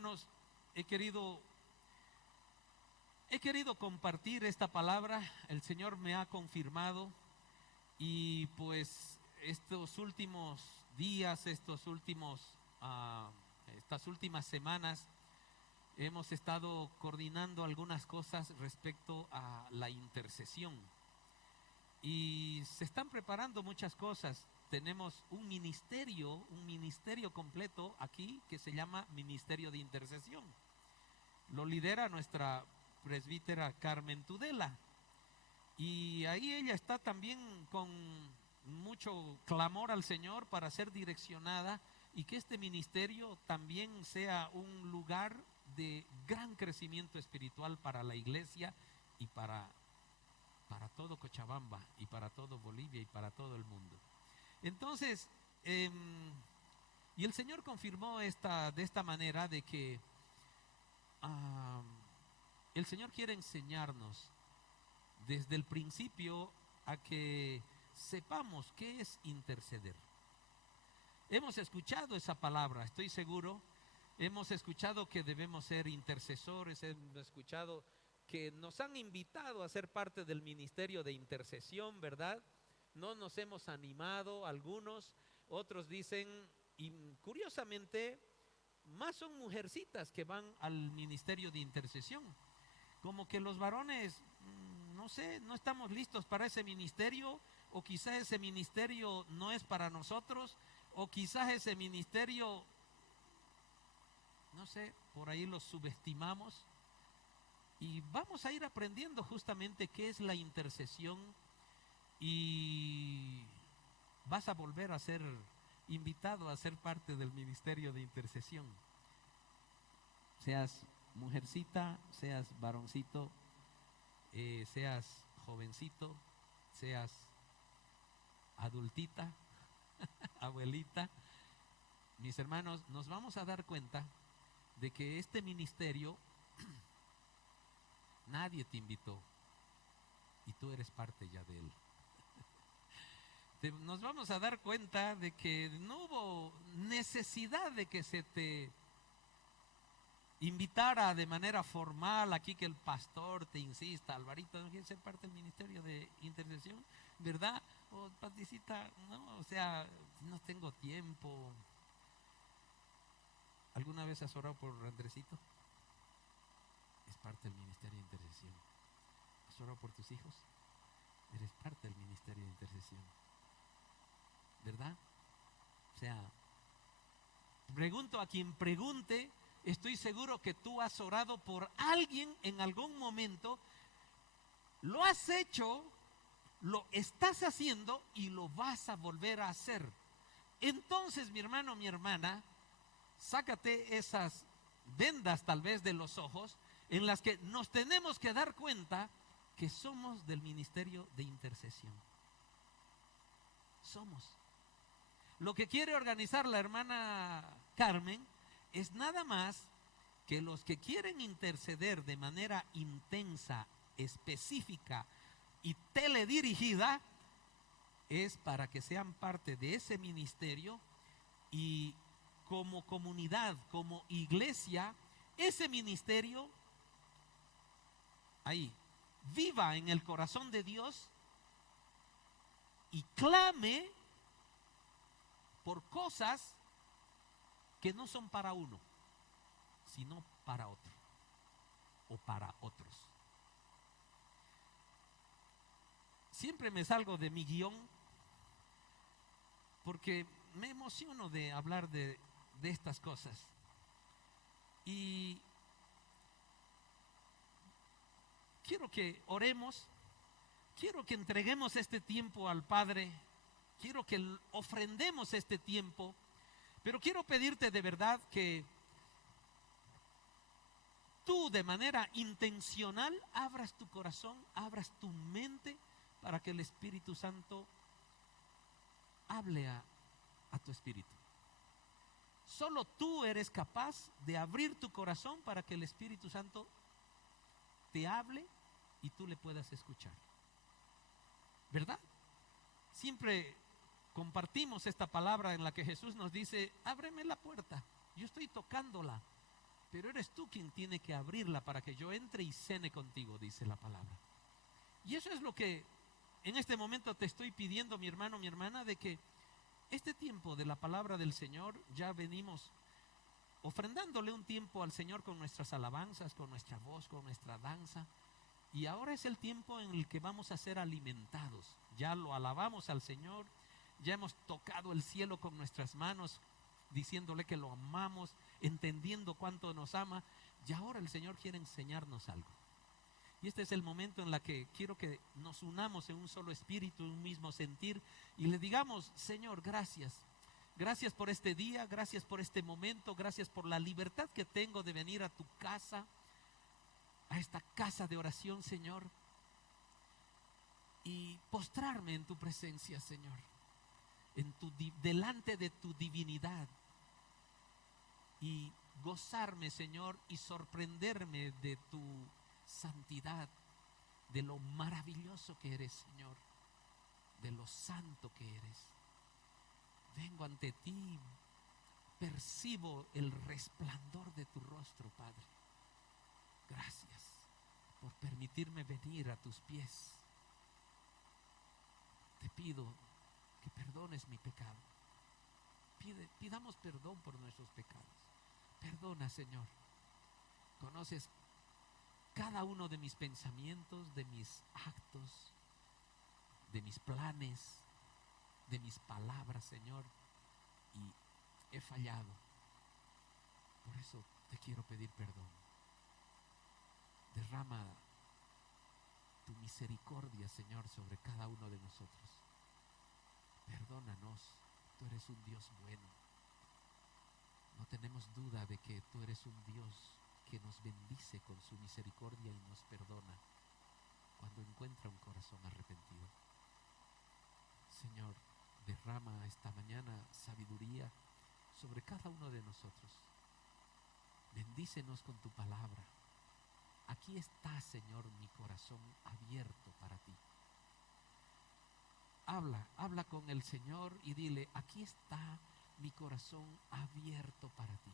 hermanos, he querido compartir esta palabra. El Señor me ha confirmado y pues estos últimos días, estas últimas semanas, hemos estado coordinando algunas cosas respecto a la intercesión y se están preparando muchas cosas. Tenemos un ministerio completo aquí que se llama Ministerio de Intercesión. Lo lidera nuestra presbítera Carmen Tudela. Y ahí ella está también con mucho clamor al Señor para ser direccionada y que este ministerio también sea un lugar de gran crecimiento espiritual para la iglesia y para todo Cochabamba y para todo Bolivia y para todo el mundo. Entonces, y el Señor confirmó de esta manera de que el Señor quiere enseñarnos desde el principio a que sepamos qué es interceder. Hemos escuchado esa palabra, estoy seguro. Hemos escuchado que debemos ser intercesores, hemos escuchado que nos han invitado a ser parte del ministerio de intercesión, ¿verdad? No nos hemos animado algunos, otros dicen, y curiosamente, más son mujercitas que van al ministerio de intercesión. Como que los varones, no sé, no estamos listos para ese ministerio, o quizás ese ministerio no es para nosotros, o quizás ese ministerio, no sé, por ahí lo subestimamos. Y vamos a ir aprendiendo justamente qué es la intercesión y vas a volver a ser invitado a ser parte del ministerio de intercesión. Seas mujercita, seas varoncito, seas jovencito, seas adultita, abuelita. Mis hermanos, nos vamos a dar cuenta de que este ministerio nadie te invitó y tú eres parte ya de él. Nos vamos a dar cuenta de que no hubo necesidad de que se te invitara de manera formal aquí, que el pastor te insista: Alvarito, ¿no quieres ser parte del ministerio de intercesión? ¿Verdad? O Paticita, no, o sea, no tengo tiempo. ¿Alguna vez has orado por Andresito? Es parte del ministerio de intercesión. ¿Has orado por tus hijos? Eres parte del ministerio de intercesión, ¿verdad? O sea, pregunto a quien pregunte, estoy seguro que tú has orado por alguien en algún momento, lo has hecho, lo estás haciendo y lo vas a volver a hacer. Entonces, mi hermano, mi hermana, sácate esas vendas tal vez de los ojos en las que nos tenemos que dar cuenta que somos del ministerio de intercesión. Somos. Lo que quiere organizar la hermana Carmen es nada más que los que quieren interceder de manera intensa, específica y teledirigida, es para que sean parte de ese ministerio y como comunidad, como iglesia, ese ministerio ahí viva en el corazón de Dios y clame por cosas que no son para uno, sino para otro o para otros. Siempre me salgo de mi guión porque me emociono de hablar de estas cosas. Y quiero que oremos, quiero que entreguemos este tiempo al Padre, quiero que ofrendemos este tiempo, pero quiero pedirte de verdad que tú de manera intencional abras tu corazón, abras tu mente para que el Espíritu Santo hable a tu espíritu. Solo tú eres capaz de abrir tu corazón para que el Espíritu Santo te hable y tú le puedas escuchar, ¿verdad? Siempre compartimos esta palabra en la que Jesús nos dice: ábreme la puerta, yo estoy tocándola, pero eres tú quien tiene que abrirla para que yo entre y cene contigo, dice la palabra. Y eso es lo que en este momento te estoy pidiendo, mi hermano, mi hermana, de que este tiempo de la palabra del Señor ya venimos ofrendándole un tiempo al Señor con nuestras alabanzas, con nuestra voz, con nuestra danza. Y ahora es el tiempo en el que vamos a ser alimentados. Ya lo alabamos al Señor, ya hemos tocado el cielo con nuestras manos, diciéndole que lo amamos, entendiendo cuánto nos ama. Y ahora el Señor quiere enseñarnos algo. Y este es el momento en el que quiero que nos unamos en un solo espíritu, en un mismo sentir, y le digamos: Señor, gracias. Gracias por este día, gracias por este momento, gracias por la libertad que tengo de venir a tu casa, a esta casa de oración, Señor, y postrarme en tu presencia, Señor, delante de tu divinidad, y gozarme, Señor, y sorprenderme de tu santidad, de lo maravilloso que eres, Señor, de lo santo que eres. Vengo ante ti, percibo el resplandor de tu rostro, Padre. Gracias por permitirme venir a tus pies. Te pido que perdones mi pecado. Pidamos perdón por nuestros pecados. Perdona, Señor. Conoces cada uno de mis pensamientos, de mis actos, de mis planes, de mis palabras, Señor, y he fallado. Por eso te quiero pedir perdón. Derrama tu misericordia, Señor, sobre cada uno de nosotros. Perdónanos, tú eres un Dios bueno. No tenemos duda de que tú eres un Dios que nos bendice con su misericordia y nos perdona cuando encuentra un corazón arrepentido. Señor, derrama esta mañana sabiduría sobre cada uno de nosotros. Bendícenos con tu palabra. Aquí está, Señor, mi corazón abierto para ti. Habla con el Señor y dile: aquí está mi corazón abierto para ti.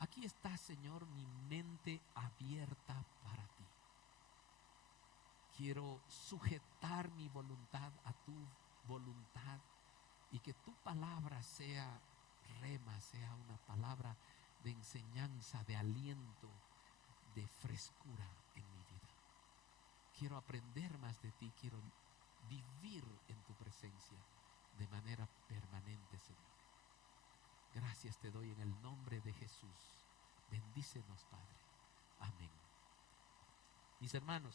Aquí está, Señor, mi mente abierta para ti. Quiero sujetar mi voluntad a tu voluntad y que tu palabra sea rema, sea una palabra de enseñanza, de aliento, de frescura en mi vida. Quiero aprender más de ti, quiero vivir en tu presencia de manera permanente, Señor. Gracias te doy en el nombre de Jesús. Bendícenos, Padre. Amén. Mis hermanos,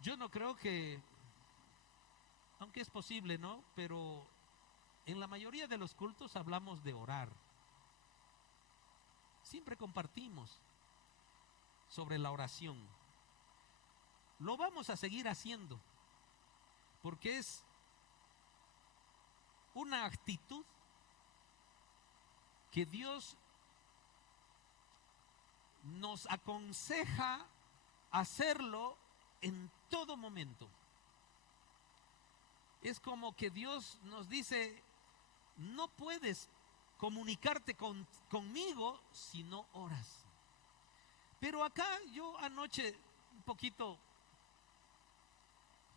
yo no creo que, aunque es posible, ¿no? Pero en la mayoría de los cultos hablamos de orar. Siempre compartimos sobre la oración. Lo vamos a seguir haciendo porque es una actitud que Dios nos aconseja hacerlo en todo momento. Es como que Dios nos dice: no puedes comunicarte conmigo si no oras. Pero acá yo anoche un poquito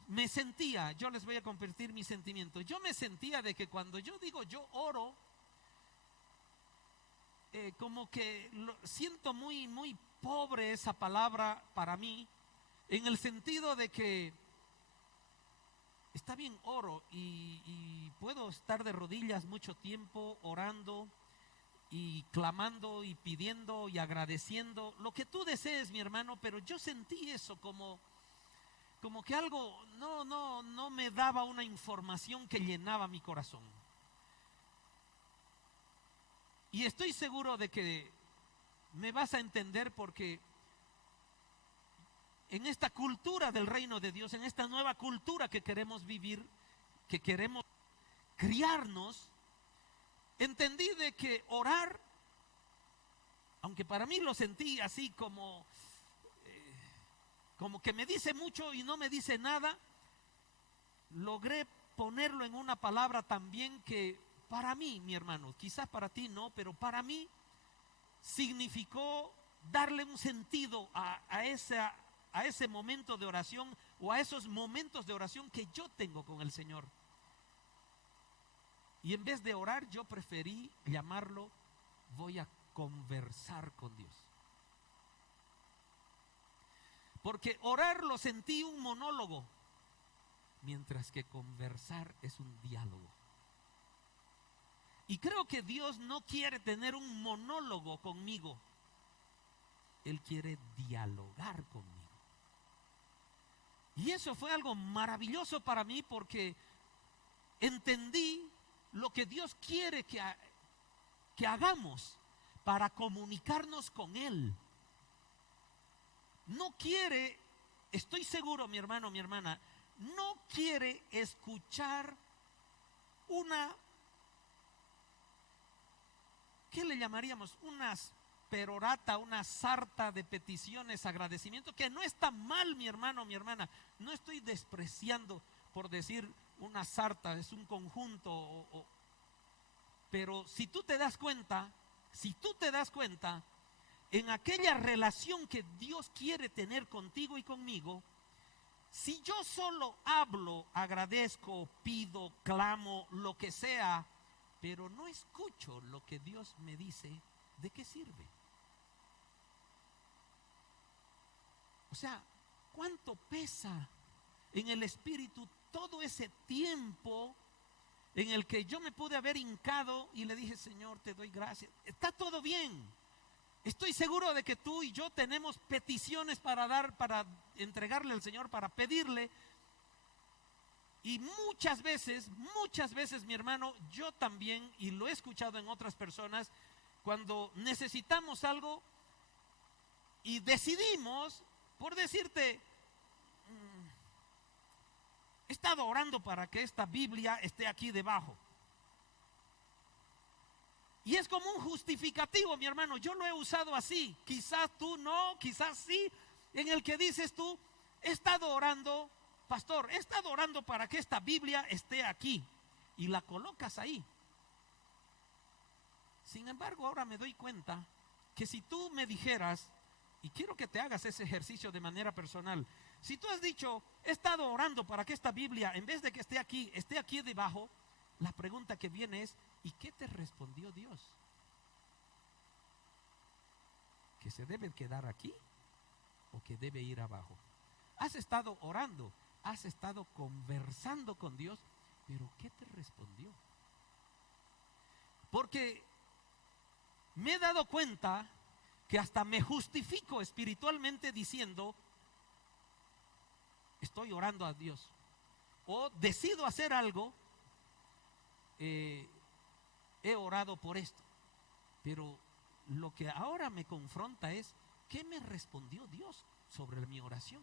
me sentía, yo les voy a compartir mis sentimientos. Yo me sentía de que cuando yo digo yo oro, como que siento muy, muy pobre esa palabra para mí, en el sentido de que está bien, oro y puedo estar de rodillas mucho tiempo orando y clamando y pidiendo y agradeciendo lo que tú desees, mi hermano, pero yo sentí eso como que algo no me daba una información que llenaba mi corazón. Y estoy seguro de que me vas a entender, porque en esta cultura del reino de Dios, en esta nueva cultura que queremos vivir, que queremos criarnos, entendí de que orar, aunque para mí lo sentí así como que me dice mucho y no me dice nada, logré ponerlo en una palabra también que para mí, mi hermano, quizás para ti no, pero para mí significó darle un sentido a ese momento de oración o a esos momentos de oración que yo tengo con el Señor. Y en vez de orar, yo preferí llamarlo, voy a conversar con Dios. Porque orar lo sentí un monólogo, mientras que conversar es un diálogo. Y creo que Dios no quiere tener un monólogo conmigo. Él quiere dialogar conmigo. Y eso fue algo maravilloso para mí, porque entendí lo que Dios quiere que hagamos para comunicarnos con Él. No quiere, estoy seguro, mi hermano, mi hermana, no quiere escuchar una, ¿qué le llamaríamos? Unas perorata, una sarta de peticiones, agradecimiento, que no está mal, mi hermano, mi hermana. No estoy despreciando por decir una sarta, es un conjunto, pero si tú te das cuenta, en aquella relación que Dios quiere tener contigo y conmigo, si yo solo hablo, agradezco, pido, clamo, lo que sea, pero no escucho lo que Dios me dice, ¿de qué sirve? O sea, ¿cuánto pesa en el espíritu todo ese tiempo en el que yo me pude haber hincado y le dije, Señor, te doy gracias? Está todo bien. Estoy seguro de que tú y yo tenemos peticiones para dar, para entregarle al Señor, para pedirle. Y muchas veces, mi hermano, yo también, y lo he escuchado en otras personas, cuando necesitamos algo y decidimos, por decirte, he estado orando para que esta Biblia esté aquí debajo. Y es como un justificativo, mi hermano. Yo lo he usado así. Quizás tú no, quizás sí. En el que dices tú, he estado orando, pastor, he estado orando para que esta Biblia esté aquí. Y la colocas ahí. Sin embargo, ahora me doy cuenta que si tú me dijeras, y quiero que te hagas ese ejercicio de manera personal. Si tú has dicho, he estado orando para que esta Biblia, en vez de que esté aquí debajo, la pregunta que viene es, ¿y qué te respondió Dios? ¿Que se debe quedar aquí o que debe ir abajo? Has estado orando, has estado conversando con Dios, pero ¿qué te respondió? Porque me he dado cuenta que hasta me justifico espiritualmente diciendo, estoy orando a Dios, o decido hacer algo, he orado por esto, pero lo que ahora me confronta es, ¿qué me respondió Dios sobre mi oración?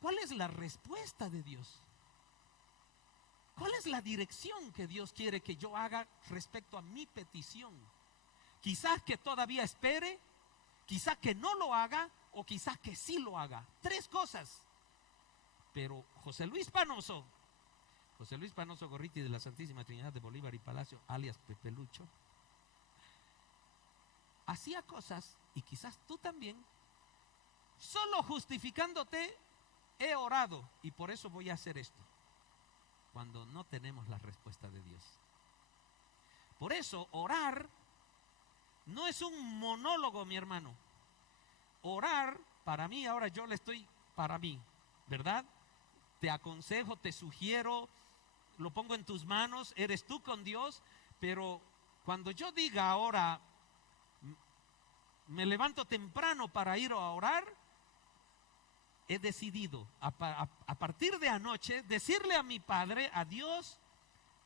¿Cuál es la respuesta de Dios? ¿Cuál es la dirección que Dios quiere que yo haga respecto a mi petición? Quizás que todavía espere, quizás que no lo haga, o quizás que sí lo haga. 3 cosas. Pero José Luis Panoso Gorriti, de la Santísima Trinidad de Bolívar y Palacio, alias Pepe Lucho, hacía cosas, y quizás tú también, solo justificándote, he orado y por eso voy a hacer esto, cuando no tenemos la respuesta de Dios. Por eso orar no es un monólogo, mi hermano. Orar, para mí, ahora yo le estoy, para mí, ¿verdad? Te aconsejo, te sugiero, lo pongo en tus manos, eres tú con Dios, pero cuando yo diga ahora, me levanto temprano para ir a orar, he decidido a partir de anoche decirle a mi Padre, a Dios,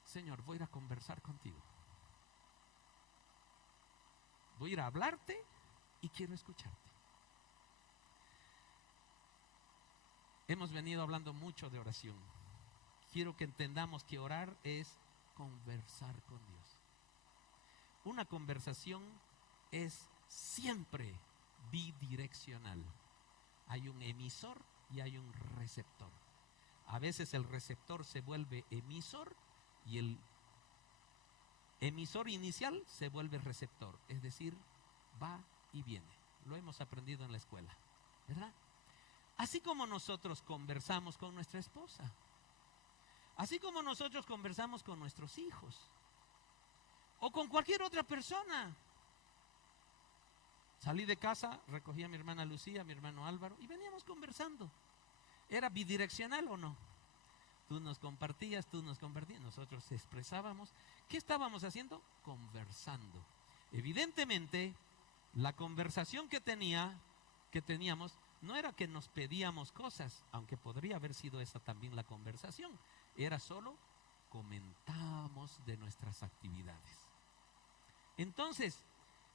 Señor, voy a ir a conversar contigo. Voy a ir a hablarte y quiero escucharte. Hemos venido hablando mucho de oración. Quiero que entendamos que orar es conversar con Dios. Una conversación es siempre bidireccional. Hay un emisor y hay un receptor. A veces el receptor se vuelve emisor y el emisor inicial se vuelve receptor. Es decir, va y viene. Lo hemos aprendido en la escuela, ¿verdad? Así como nosotros conversamos con nuestra esposa, así como nosotros conversamos con nuestros hijos o con cualquier otra persona. Salí de casa, recogí a mi hermana Lucía, a mi hermano Álvaro y veníamos conversando. ¿Era bidireccional o no? Tú nos compartías, nosotros expresábamos. ¿Qué estábamos haciendo? Conversando. Evidentemente, la conversación que teníamos, no era que nos pedíamos cosas, aunque podría haber sido esa también la conversación. Era solo comentábamos de nuestras actividades. Entonces,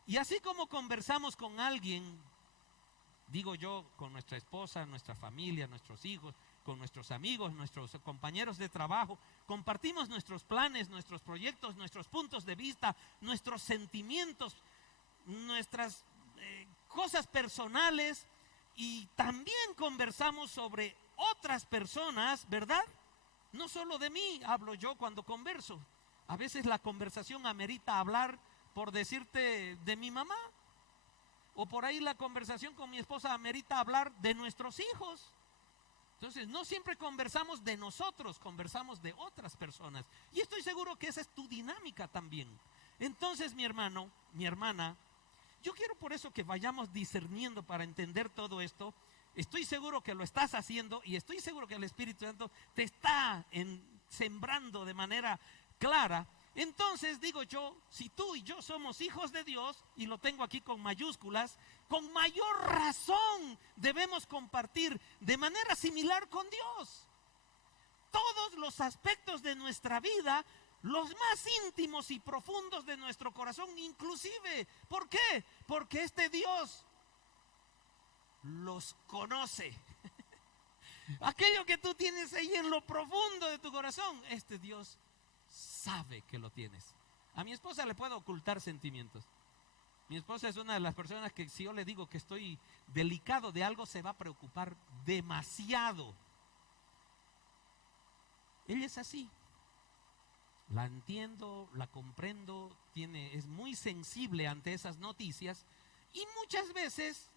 y así como conversamos con alguien, digo yo, con nuestra esposa, nuestra familia, nuestros hijos, con nuestros amigos, nuestros compañeros de trabajo, compartimos nuestros planes, nuestros proyectos, nuestros puntos de vista, nuestros sentimientos, nuestras cosas personales, y también conversamos sobre otras personas, ¿verdad? No solo de mí hablo yo cuando converso. A veces la conversación amerita hablar, por decirte, de mi mamá. O por ahí la conversación con mi esposa amerita hablar de nuestros hijos. Entonces, no siempre conversamos de nosotros, conversamos de otras personas. Y estoy seguro que esa es tu dinámica también. Entonces, mi hermano, mi hermana, yo quiero por eso que vayamos discerniendo para entender todo esto. Estoy seguro que lo estás haciendo y estoy seguro que el Espíritu Santo te está sembrando de manera clara. Entonces digo yo, si tú y yo somos hijos de Dios, y lo tengo aquí con mayúsculas, con mayor razón debemos compartir de manera similar con Dios todos los aspectos de nuestra vida, los más íntimos y profundos de nuestro corazón inclusive. ¿Por qué? Porque este Dios los conoce. Aquello que tú tienes ahí en lo profundo de tu corazón, este Dios sabe que lo tienes. A mi esposa le puedo ocultar sentimientos. Mi esposa es una de las personas que si yo le digo que estoy delicado de algo, se va a preocupar demasiado. Ella es así. La entiendo, la comprendo, es muy sensible ante esas noticias, y muchas veces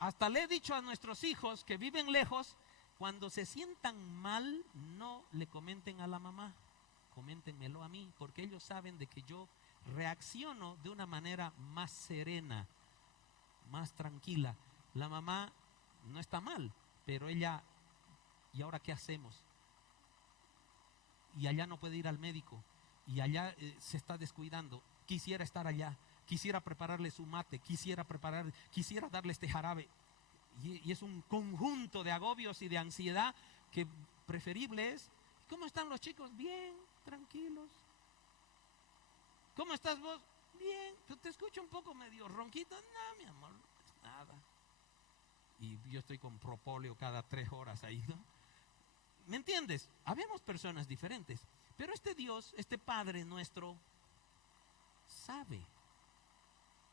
hasta le he dicho a nuestros hijos que viven lejos, cuando se sientan mal, no le comenten a la mamá, coméntenmelo a mí, porque ellos saben de que yo reacciono de una manera más serena, más tranquila. La mamá no está mal, pero ella, ¿y ahora qué hacemos? Y allá no puede ir al médico, y allá se está descuidando. Quisiera estar allá, quisiera prepararle su mate, quisiera darle este jarabe. Y es un conjunto de agobios y de ansiedad que preferible es: ¿cómo están los chicos? Bien, tranquilos. ¿Cómo estás vos? Bien, te escucho un poco medio ronquito. No, mi amor, no es nada. Y yo estoy con propóleo cada 3 horas ahí, ¿no? ¿Me entiendes? Habemos personas diferentes, pero este Dios, este Padre nuestro, sabe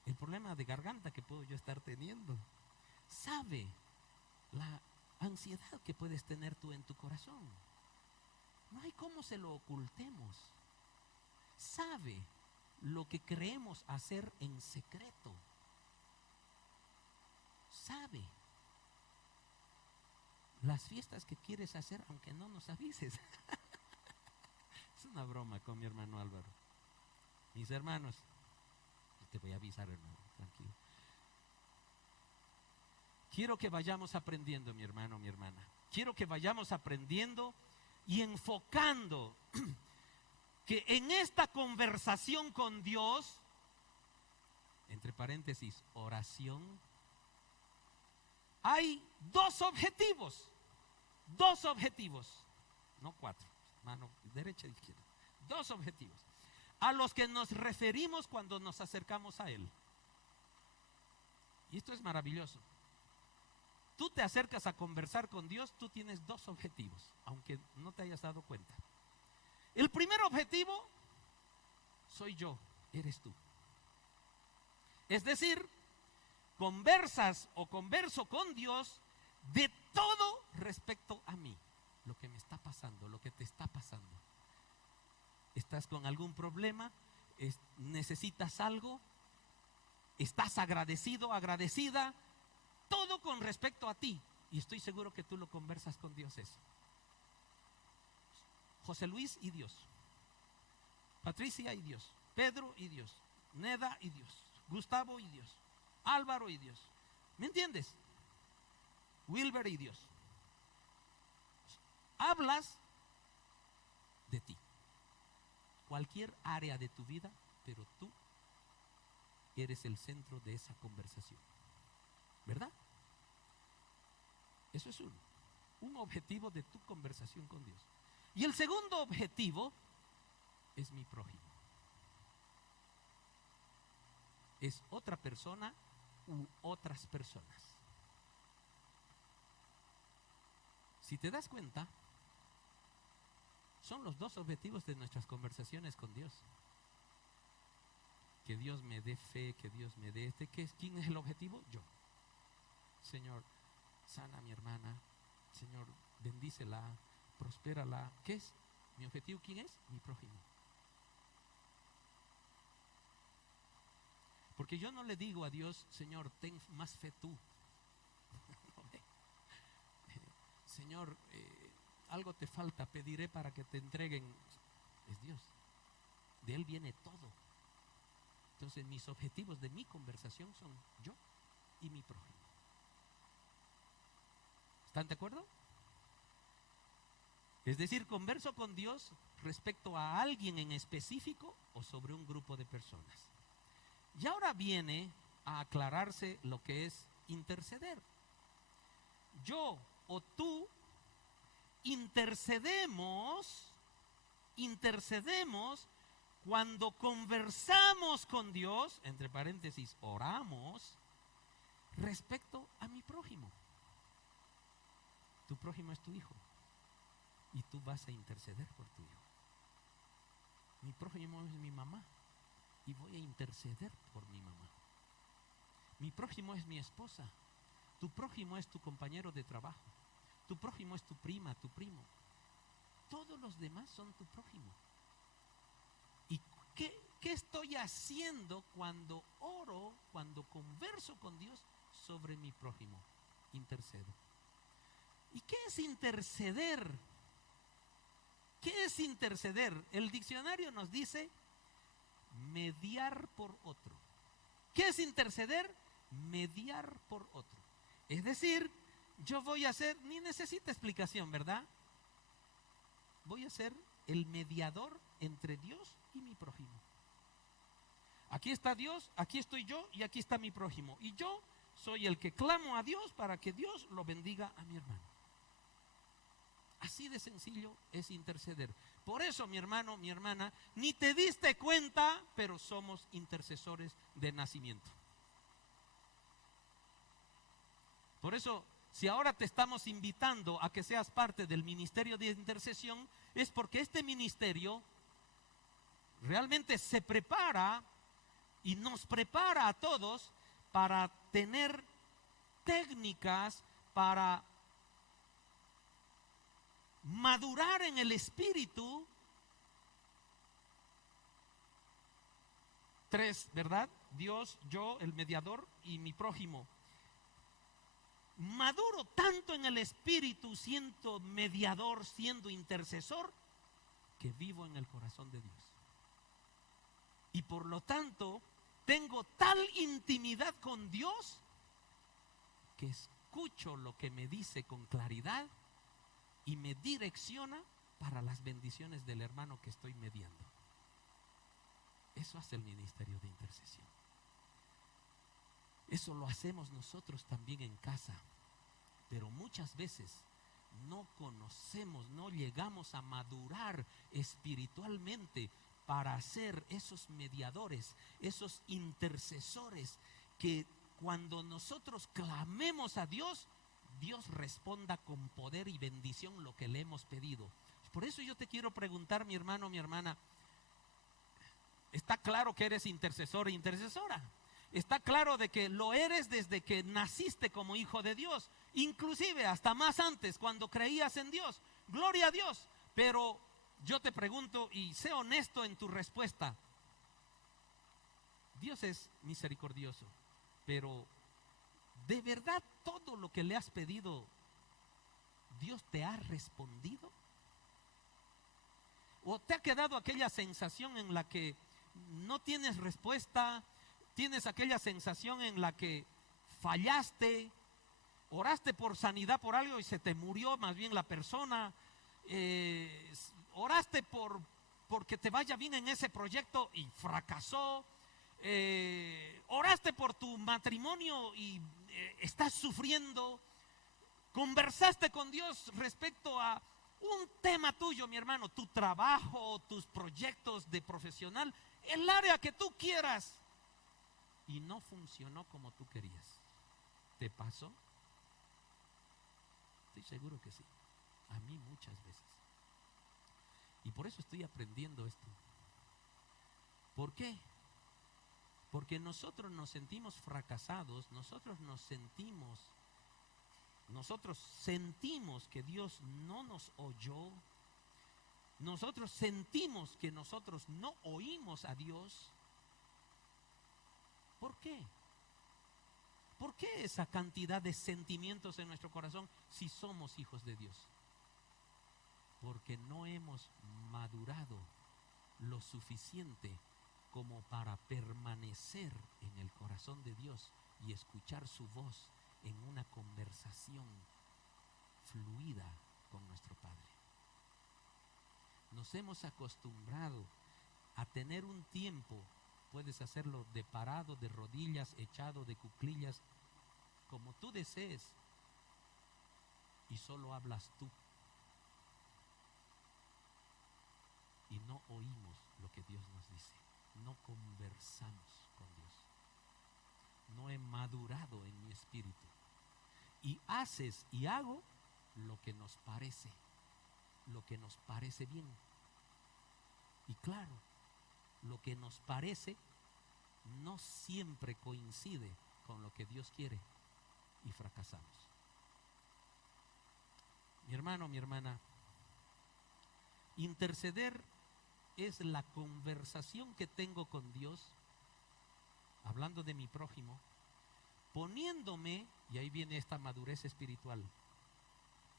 el problema de garganta que puedo yo estar teniendo. Sabe la ansiedad que puedes tener tú en tu corazón. No hay cómo se lo ocultemos. Sabe lo que creemos hacer en secreto. Sabe las fiestas que quieres hacer aunque no nos avises. Es una broma con mi hermano Álvaro. Mis hermanos, te voy a avisar, hermano, tranquilo. Quiero que vayamos aprendiendo, mi hermano, mi hermana. Quiero que vayamos aprendiendo y enfocando que en esta conversación con Dios, entre paréntesis, oración, hay 2 objetivos. 2 objetivos, no 4, mano derecha e izquierda. 2 objetivos a los que nos referimos cuando nos acercamos a Él. Y esto es maravilloso. Tú te acercas a conversar con Dios, tú tienes 2 objetivos, aunque no te hayas dado cuenta. El primer objetivo soy yo, eres tú. Es decir, conversas o converso con Dios de todo respecto a mí, lo que me está pasando, lo que te está pasando. ¿Estás con algún problema? ¿Necesitas algo? estás agradecido, agradecida, todo con respecto a ti. Y estoy seguro que tú lo conversas con Dios eso. José Luis y Dios, Patricia y Dios, Pedro y Dios, Neda y Dios, Gustavo y Dios, Álvaro y Dios. ¿Me entiendes? Wilber y Dios. Hablas de ti. Cualquier área de tu vida, pero tú eres el centro de esa conversación. ¿Verdad? Eso es un objetivo de tu conversación con Dios. Y el segundo objetivo es mi prójimo. Es otra persona u otras personas. Si te das cuenta, son los dos objetivos de nuestras conversaciones con Dios. Que Dios me dé fe, que Dios me dé ¿quién es el objetivo? Yo. Señor, sana a mi hermana. Señor, bendícela, prospérala. ¿Qué es? Mi objetivo, ¿quién es? Mi prójimo. Porque yo no le digo a Dios, Señor, ten más fe tú. Señor, algo te falta, pediré para que te entreguen. Es Dios. De Él viene todo. Entonces mis objetivos de mi conversación son yo y mi prójimo. ¿Están de acuerdo? Es decir, converso con Dios respecto a alguien en específico o sobre un grupo de personas. Y ahora viene a aclararse lo que es interceder. Yo o tú intercedemos cuando conversamos con Dios, entre paréntesis, oramos, respecto a mi prójimo. Tu prójimo es tu hijo y tú vas a interceder por tu hijo. Mi prójimo es mi mamá y voy a interceder por mi mamá. Mi prójimo es mi esposa. Tu prójimo es tu compañero de trabajo. Tu prójimo es tu prima, tu primo. Todos los demás son tu prójimo. ¿Y qué estoy haciendo cuando oro, cuando converso con Dios sobre mi prójimo? Intercedo. ¿Y qué es interceder? ¿Qué es interceder? El diccionario nos dice mediar por otro. ¿Qué es interceder? Mediar por otro. Es decir, yo voy a ser, ni necesita explicación, ¿verdad? Voy a ser el mediador entre Dios y mi prójimo. Aquí está Dios, aquí estoy yo y aquí está mi prójimo. Y yo soy el que clamo a Dios para que Dios lo bendiga a mi hermano. Así de sencillo es interceder. Por eso, mi hermano, mi hermana, ni te diste cuenta, pero somos intercesores de nacimiento. Por eso, si ahora te estamos invitando a que seas parte del ministerio de intercesión, es porque este ministerio realmente se prepara y nos prepara a todos para tener técnicas para madurar en el espíritu. 3, ¿verdad? Dios, yo, el mediador y mi prójimo. Maduro tanto en el espíritu, siendo mediador, siendo intercesor, que vivo en el corazón de Dios. Y por lo tanto, tengo tal intimidad con Dios que escucho lo que me dice con claridad y me direcciona para las bendiciones del hermano que estoy mediando. Eso hace el ministerio de intercesión. Eso lo hacemos nosotros también en casa, pero muchas veces no conocemos, no llegamos a madurar espiritualmente para ser esos mediadores, esos intercesores que cuando nosotros clamemos a Dios, Dios responda con poder y bendición lo que le hemos pedido. Por eso yo te quiero preguntar, mi hermano, mi hermana, está claro que eres intercesor e intercesora. Está claro de que lo eres desde que naciste como hijo de Dios, inclusive hasta más antes cuando creías en Dios. Gloria a Dios. Pero yo te pregunto y sé honesto en tu respuesta. Dios es misericordioso, pero ¿de verdad todo lo que le has pedido, Dios te ha respondido? ¿O te ha quedado aquella sensación en la que no tienes respuesta? ¿Tienes aquella sensación en la que fallaste? ¿Oraste por sanidad por algo y se te murió más bien la persona? ¿Oraste porque te vaya bien en ese proyecto y fracasó? ¿Oraste por tu matrimonio y estás sufriendo? ¿Conversaste con Dios respecto a un tema tuyo, mi hermano, tu trabajo, tus proyectos de profesional, el área que tú quieras, y no funcionó como tú querías? ¿Te pasó? Estoy seguro que sí. A mí muchas veces. Y por eso estoy aprendiendo esto. ¿Por qué? Porque nosotros nos sentimos fracasados, nosotros sentimos que Dios no nos oyó, nosotros sentimos que nosotros no oímos a Dios. ¿Por qué? ¿Por qué esa cantidad de sentimientos en nuestro corazón si somos hijos de Dios? Porque no hemos madurado lo suficiente como para permanecer en el corazón de Dios y escuchar su voz en una conversación fluida con nuestro Padre. Nos hemos acostumbrado a tener un tiempo, puedes hacerlo de parado, de rodillas, echado, de cuclillas, como tú desees, y solo hablas tú. Y no oímos lo que Dios nos dice, no conversamos con Dios. No he madurado en mi espíritu. Y haces y hago lo que nos parece bien. Y claro, lo que nos parece no siempre coincide con lo que Dios quiere y fracasamos. Mi hermano, mi hermana, interceder es la conversación que tengo con Dios, hablando de mi prójimo, poniéndome, y ahí viene esta madurez espiritual,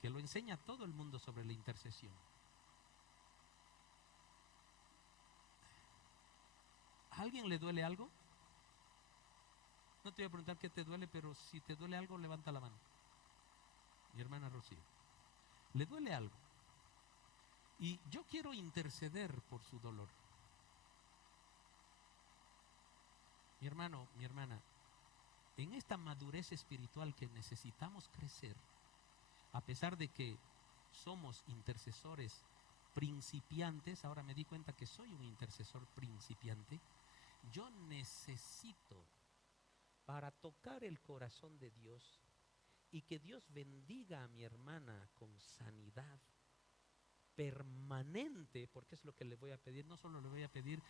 que lo enseña todo el mundo sobre la intercesión. ¿A alguien le duele algo? No te voy a preguntar qué te duele, pero si te duele algo, levanta la mano. Mi hermana Rocío, ¿le duele algo? Y yo quiero interceder por su dolor. Mi hermano, mi hermana, en esta madurez espiritual que necesitamos crecer, a pesar de que somos intercesores principiantes, ahora me di cuenta que soy un intercesor principiante, yo necesito, para tocar el corazón de Dios y que Dios bendiga a mi hermana con sanidad permanente, porque es lo que le voy a pedir. No solo le voy a pedir,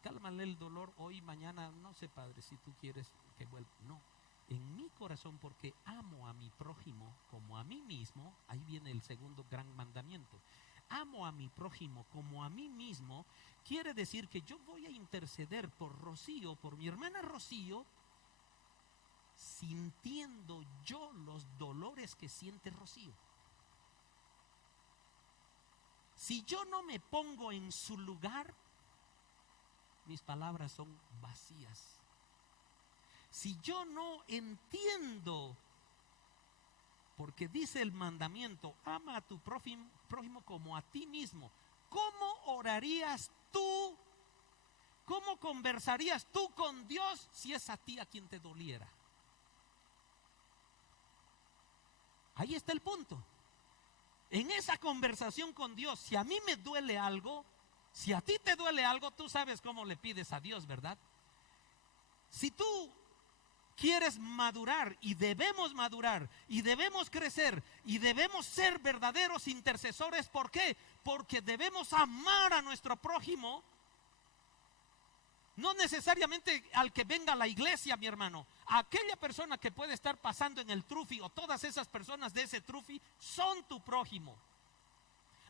cálmale el dolor hoy, mañana, no sé, Padre, si tú quieres que vuelva. No, en mi corazón, porque amo a mi prójimo como a mí mismo. Ahí viene el segundo gran mandamiento. Amo a mi prójimo como a mí mismo. Quiere decir que yo voy a interceder por Rocío, por mi hermana Rocío, sintiendo yo los dolores que siente Rocío. Si yo no me pongo en su lugar, mis palabras son vacías. Si yo no entiendo, porque dice el mandamiento, ama a tu prójimo como a ti mismo. ¿Cómo orarías tú? ¿Cómo conversarías tú con Dios si es a ti a quien te doliera? Ahí está el punto. En esa conversación con Dios, si a mí me duele algo, si a ti te duele algo, tú sabes cómo le pides a Dios, ¿verdad? Si tú quieres madurar, y debemos crecer, y debemos ser verdaderos intercesores, ¿por qué? Porque debemos amar a nuestro prójimo. No necesariamente al que venga a la iglesia, mi hermano. Aquella persona que puede estar pasando en el trufi, o todas esas personas de ese trufi, son tu prójimo.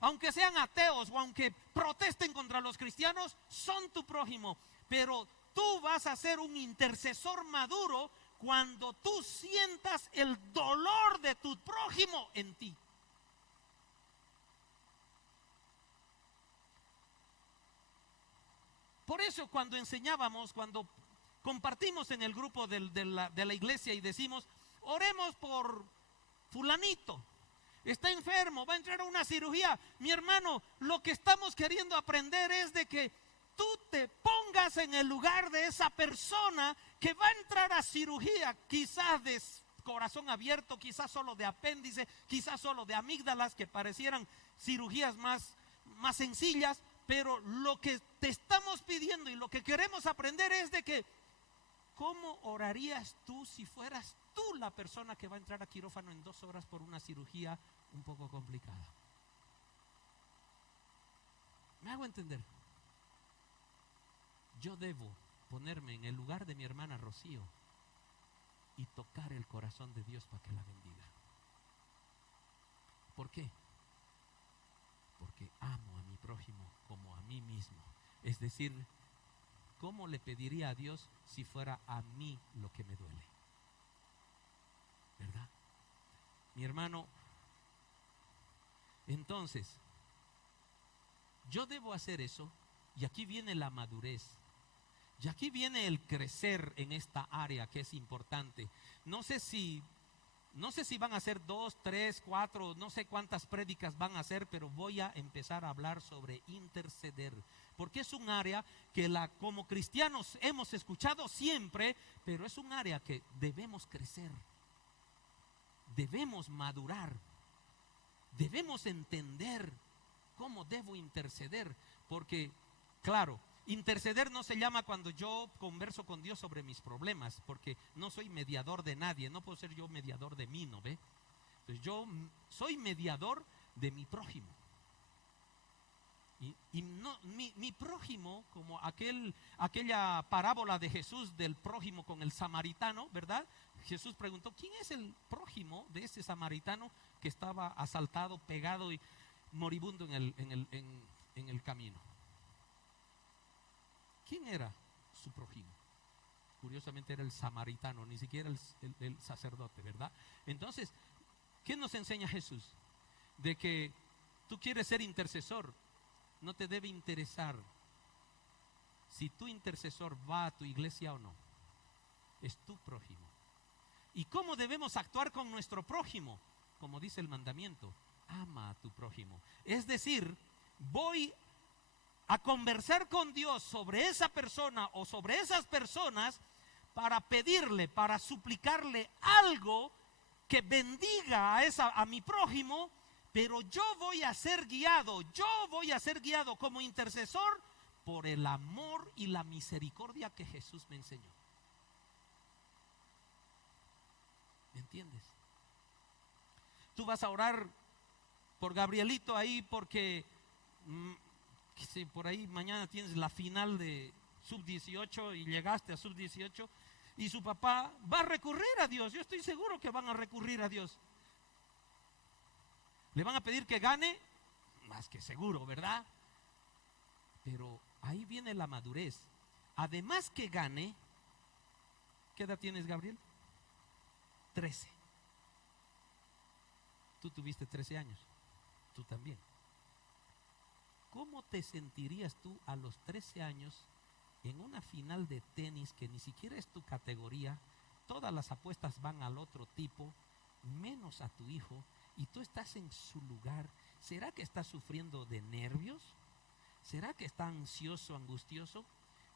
Aunque sean ateos o aunque protesten contra los cristianos, son tu prójimo. Pero tú vas a ser un intercesor maduro cuando tú sientas el dolor de tu prójimo en ti. Por eso cuando enseñábamos, cuando compartimos en el grupo de la iglesia y decimos, oremos por fulanito, está enfermo, va a entrar a una cirugía. Mi hermano, lo que estamos queriendo aprender es de que tú te pongas en el lugar de esa persona que va a entrar a cirugía, quizás de corazón abierto, quizás solo de apéndice, quizás solo de amígdalas, que parecieran cirugías más sencillas. Pero lo que te estamos pidiendo y lo que queremos aprender es de que, ¿cómo orarías tú si fueras tú la persona que va a entrar a quirófano en 2 horas por una cirugía un poco complicada? ¿Me hago entender? Yo debo ponerme en el lugar de mi hermana Rocío y tocar el corazón de Dios para que la bendiga. ¿Por qué? Porque amo a mi prójimo como a mí mismo. Es decir, ¿cómo le pediría a Dios si fuera a mí lo que me duele? ¿Verdad? Mi hermano, entonces, yo debo hacer eso, y aquí viene la madurez, y aquí viene el crecer en esta área que es importante. No sé si van a ser 2, 3, 4, no sé cuántas prédicas van a hacer, pero voy a empezar a hablar sobre interceder, porque es un área que como cristianos hemos escuchado siempre, pero es un área que debemos crecer, debemos madurar, debemos entender cómo debo interceder, porque claro, interceder no se llama cuando yo converso con Dios sobre mis problemas, porque no soy mediador de nadie, no puedo ser yo mediador de mí, ¿no ve? Entonces yo soy mediador de mi prójimo. Y no, mi prójimo, como aquella parábola de Jesús del prójimo con el samaritano, ¿verdad? Jesús preguntó, ¿quién es el prójimo de ese samaritano que estaba asaltado, pegado y moribundo en el camino? ¿Quién era su prójimo? Curiosamente era el samaritano, ni siquiera el sacerdote, ¿verdad? Entonces, ¿qué nos enseña Jesús? De que tú quieres ser intercesor, no te debe interesar si tu intercesor va a tu iglesia o no. Es tu prójimo. ¿Y cómo debemos actuar con nuestro prójimo? Como dice el mandamiento, ama a tu prójimo. Es decir, voy a conversar con Dios sobre esa persona o sobre esas personas para pedirle, para suplicarle algo que bendiga a mi prójimo, pero yo voy a ser guiado como intercesor por el amor y la misericordia que Jesús me enseñó. ¿Me entiendes? Tú vas a orar por Gabrielito ahí porque si por ahí mañana tienes la final de sub-18 y llegaste a sub-18 y su papá va a recurrir a Dios. Yo estoy seguro que van a recurrir a Dios. Le van a pedir que gane, más que seguro, ¿verdad? Pero ahí viene la madurez. Además que gane, ¿qué edad tienes, Gabriel? 13. Tú tuviste 13 años, tú también. ¿Cómo te sentirías tú a los 13 años en una final de tenis que ni siquiera es tu categoría? Todas las apuestas van al otro tipo, menos a tu hijo, y tú estás en su lugar. ¿Será que está sufriendo de nervios? ¿Será que está ansioso, angustioso?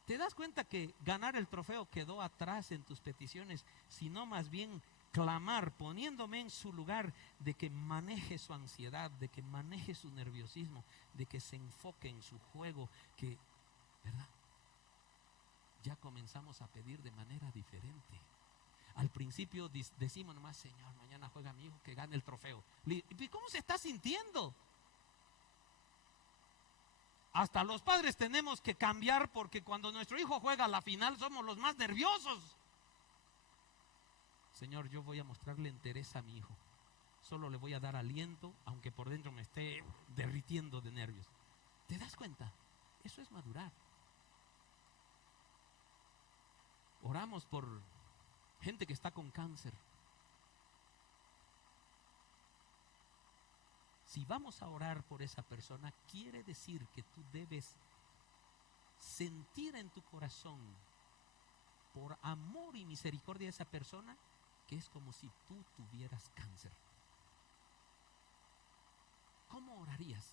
¿Te das cuenta que ganar el trofeo quedó atrás en tus peticiones, sino más bien clamar, poniéndome en su lugar, de que maneje su ansiedad, de que maneje su nerviosismo, de que se enfoque en su juego, que, ¿verdad? Ya comenzamos a pedir de manera diferente. Al principio decimos nomás, Señor, mañana juega mi hijo, que gane el trofeo. ¿Y cómo se está sintiendo? Hasta los padres tenemos que cambiar, porque cuando nuestro hijo juega a la final somos los más nerviosos. Señor, yo voy a mostrarle entereza a mi hijo. Solo le voy a dar aliento, aunque por dentro me esté derritiendo de nervios. ¿Te das cuenta? Eso es madurar. Oramos por gente que está con cáncer. Si vamos a orar por esa persona, quiere decir que tú debes sentir en tu corazón, por amor y misericordia a esa persona, que es como si tú tuvieras cáncer. ¿Cómo orarías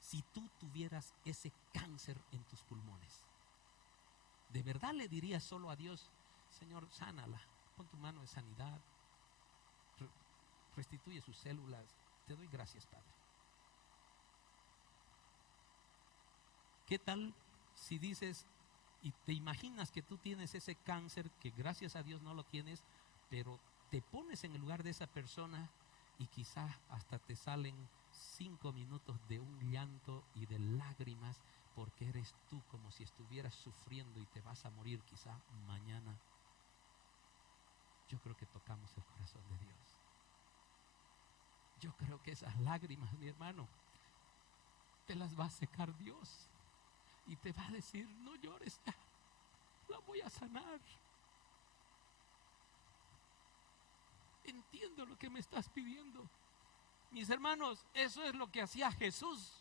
si tú tuvieras ese cáncer en tus pulmones? ¿De verdad le dirías solo a Dios, Señor, sánala, pon tu mano de sanidad, restituye sus células, te doy gracias, Padre? ¿Qué tal si dices y te imaginas que tú tienes ese cáncer, que gracias a Dios no lo tienes, pero te pones en el lugar de esa persona y quizás hasta te salen 5 minutos de un llanto y de lágrimas, porque eres tú como si estuvieras sufriendo y te vas a morir quizá mañana? Yo creo que tocamos el corazón de Dios. Yo creo que esas lágrimas, mi hermano, te las va a secar Dios y te va a decir, no llores ya, la voy a sanar. Entiendo lo que me estás pidiendo. Mis hermanos, eso es lo que hacía Jesús.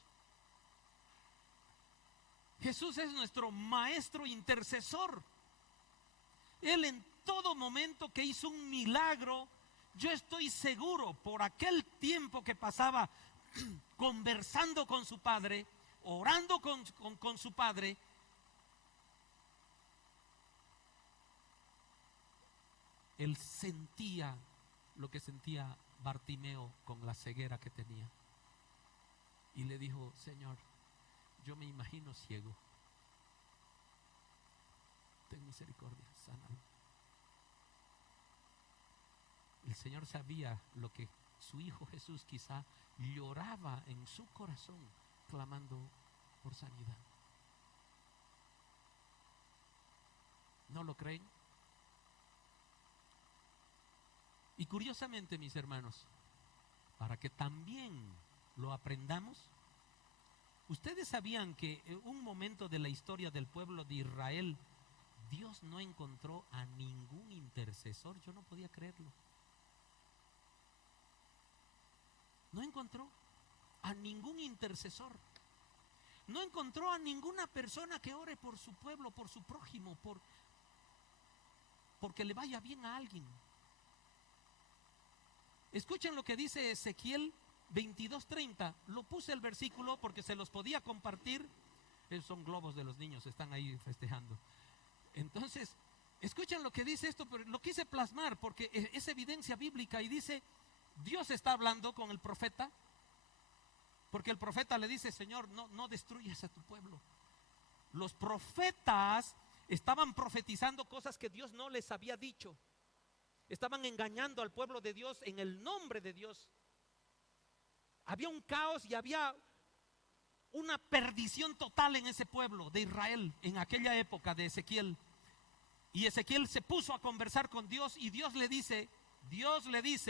Jesús es nuestro maestro intercesor. Él en todo momento que hizo un milagro, yo estoy seguro, por aquel tiempo que pasaba conversando con su Padre, orando con su Padre, él sentía lo que sentía Bartimeo con la ceguera que tenía. Y le dijo, Señor, yo me imagino ciego. Ten misericordia, sánalo. El Señor sabía lo que su Hijo Jesús quizá lloraba en su corazón, clamando por sanidad. ¿No lo creen? Y curiosamente, mis hermanos, para que también lo aprendamos, ¿ustedes sabían que en un momento de la historia del pueblo de Israel, Dios no encontró a ningún intercesor? Yo no podía creerlo. No encontró a ningún intercesor. No encontró a ninguna persona que ore por su pueblo, por su prójimo, porque le vaya bien a alguien. Escuchen lo que dice Ezequiel 22:30. Lo puse el versículo porque se los podía compartir. Esos son globos de los niños, están ahí festejando. Entonces, escuchen lo que dice esto, pero lo quise plasmar porque es evidencia bíblica. Y dice, Dios está hablando con el profeta, porque el profeta le dice, Señor, no destruyas a tu pueblo. Los profetas estaban profetizando cosas que Dios no les había dicho. Estaban engañando al pueblo de Dios en el nombre de Dios. Había un caos y había una perdición total en ese pueblo de Israel en aquella época de Ezequiel. Y Ezequiel se puso a conversar con Dios y Dios le dice,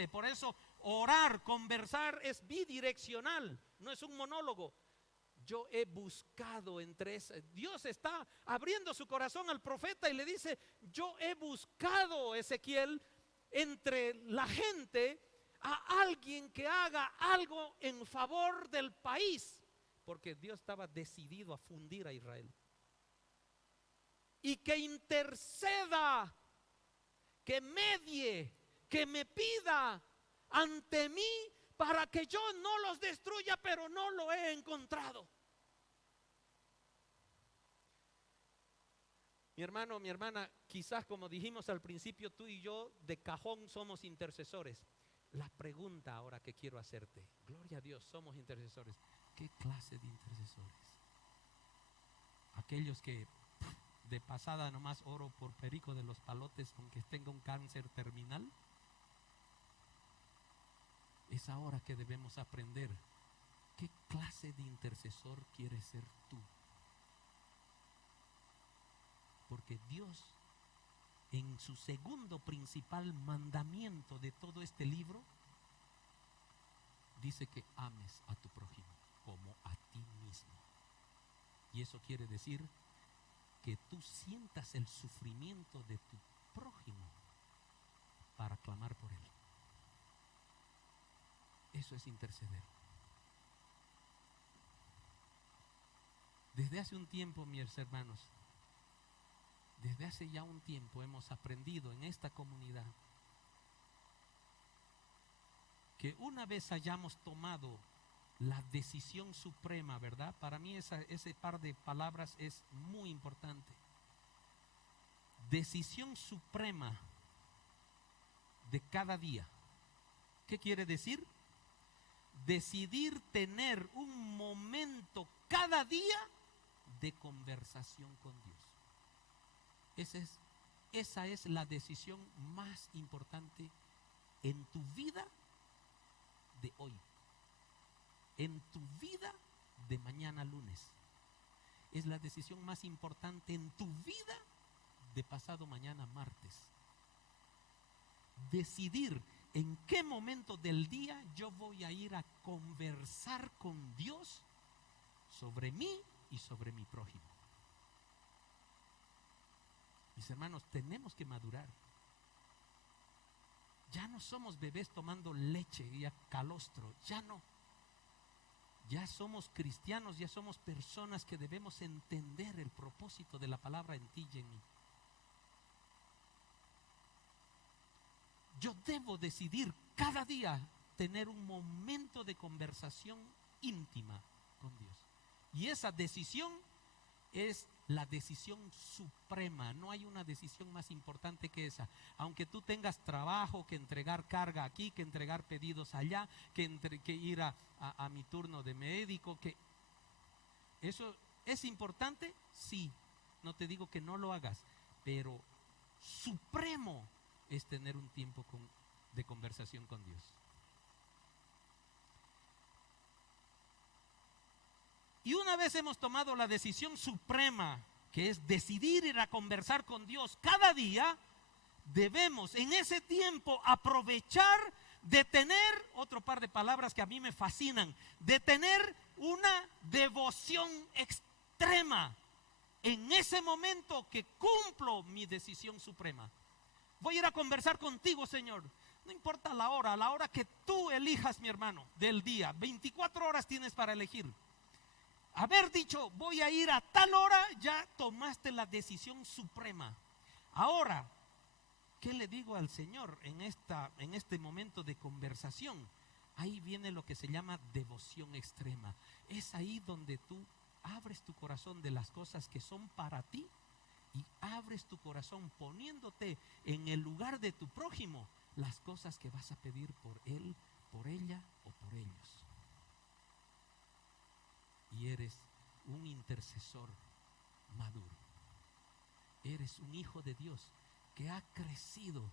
por eso orar, conversar es bidireccional, no es un monólogo. Yo he buscado Dios está abriendo su corazón al profeta y le dice, yo he buscado, Ezequiel, entre la gente a alguien que haga algo en favor del país, porque Dios estaba decidido a fundir a Israel, y que interceda, que medie, que me pida ante mí para que yo no los destruya, pero no lo he encontrado. Mi hermano, mi hermana, quizás como dijimos al principio, tú y yo de cajón somos intercesores. La pregunta ahora que quiero hacerte, gloria a Dios, somos intercesores. ¿Qué clase de intercesores? Aquellos que de pasada nomás oro por Perico de los Palotes aunque tenga un cáncer terminal. Es ahora que debemos aprender qué clase de intercesor quieres ser tú. Porque Dios, en su segundo principal mandamiento de todo este libro, dice que ames a tu prójimo como a ti mismo. Y eso quiere decir que tú sientas el sufrimiento de tu prójimo para clamar por él. Eso es interceder. Desde hace un tiempo, mis hermanos, desde hace ya un tiempo hemos aprendido en esta comunidad que una vez hayamos tomado la decisión suprema, ¿verdad? Para mí ese par de palabras es muy importante. Decisión suprema de cada día. ¿Qué quiere decir? Decidir tener un momento cada día de conversación con Dios. Esa es la decisión más importante en tu vida de hoy, en tu vida de mañana lunes. Es la decisión más importante en tu vida de pasado mañana martes. Decidir en qué momento del día yo voy a ir a conversar con Dios sobre mí y sobre mi prójimo. Mis hermanos, tenemos que madurar. Ya no somos bebés tomando leche y a calostro, ya no. Ya somos cristianos, ya somos personas que debemos entender el propósito de la palabra en ti y en mí. Yo debo decidir cada día tener un momento de conversación íntima con Dios. Y esa decisión es la decisión suprema. No hay una decisión más importante que esa. Aunque tú tengas trabajo, que entregar carga aquí, que entregar pedidos allá, que ir a mi turno de médico, que eso es importante, sí. No te digo que no lo hagas, pero supremo es tener un tiempo de conversación con Dios. Y una vez hemos tomado la decisión suprema, que es decidir ir a conversar con Dios cada día, debemos en ese tiempo aprovechar de tener, otro par de palabras que a mí me fascinan, de tener una devoción extrema en ese momento que cumplo mi decisión suprema. Voy a ir a conversar contigo, Señor. No importa la hora que tú elijas, mi hermano, del día. 24 horas tienes para elegir. Haber dicho, voy a ir a tal hora, ya tomaste la decisión suprema. Ahora, ¿qué le digo al Señor en este momento de conversación? Ahí viene lo que se llama devoción extrema. Es ahí donde tú abres tu corazón de las cosas que son para ti y abres tu corazón poniéndote en el lugar de tu prójimo las cosas que vas a pedir por él, por ella o por ellos. Y eres un intercesor maduro. Eres un hijo de Dios que ha crecido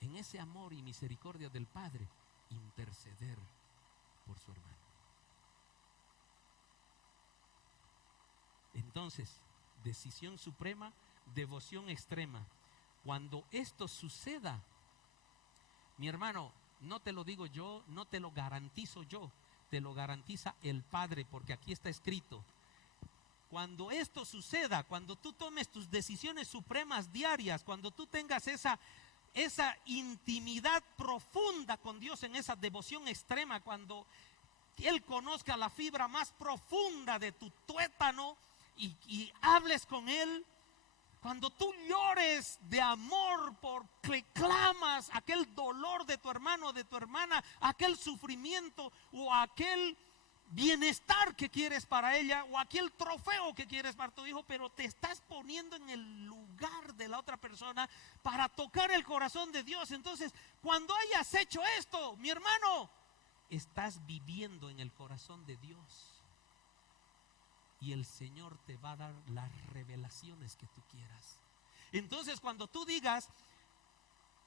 en ese amor y misericordia del Padre, interceder por su hermano. Entonces, decisión suprema, devoción extrema. Cuando esto suceda, mi hermano, no te lo digo yo, no te lo garantizo yo, te lo garantiza el Padre, porque aquí está escrito. Cuando esto suceda, cuando tú tomes tus decisiones supremas diarias, cuando tú tengas esa intimidad profunda con Dios, en esa devoción extrema, cuando Él conozca la fibra más profunda de tu tuétano y hables con Él, cuando tú llores de amor porque clamas aquel dolor de tu hermano o de tu hermana, aquel sufrimiento o aquel bienestar que quieres para ella o aquel trofeo que quieres para tu hijo, pero te estás poniendo en el lugar de la otra persona para tocar el corazón de Dios. Entonces, cuando hayas hecho esto, mi hermano, estás viviendo en el corazón de Dios. Y el Señor te va a dar las revelaciones que tú quieras. Entonces, cuando tú digas,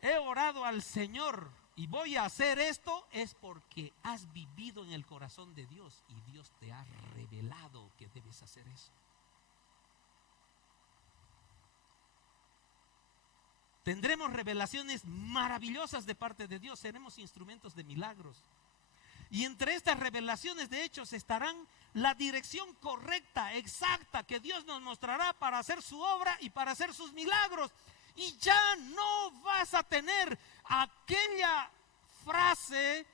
he orado al Señor y voy a hacer esto, es porque has vivido en el corazón de Dios y Dios te ha revelado que debes hacer eso. Tendremos revelaciones maravillosas de parte de Dios, seremos instrumentos de milagros. Y entre estas revelaciones, de hecho, estarán la dirección correcta, exacta, que Dios nos mostrará para hacer su obra y para hacer sus milagros. Y ya no vas a tener aquella frase: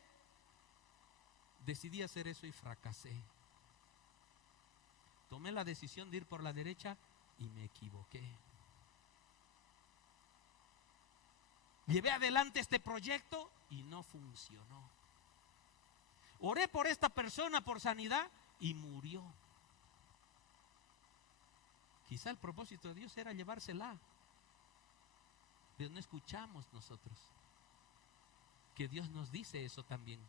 decidí hacer eso y fracasé. Tomé la decisión de ir por la derecha y me equivoqué. Llevé adelante este proyecto y no funcionó. Oré por esta persona por sanidad y murió. Quizá el propósito de Dios era llevársela, pero no escuchamos nosotros que Dios nos dice eso también,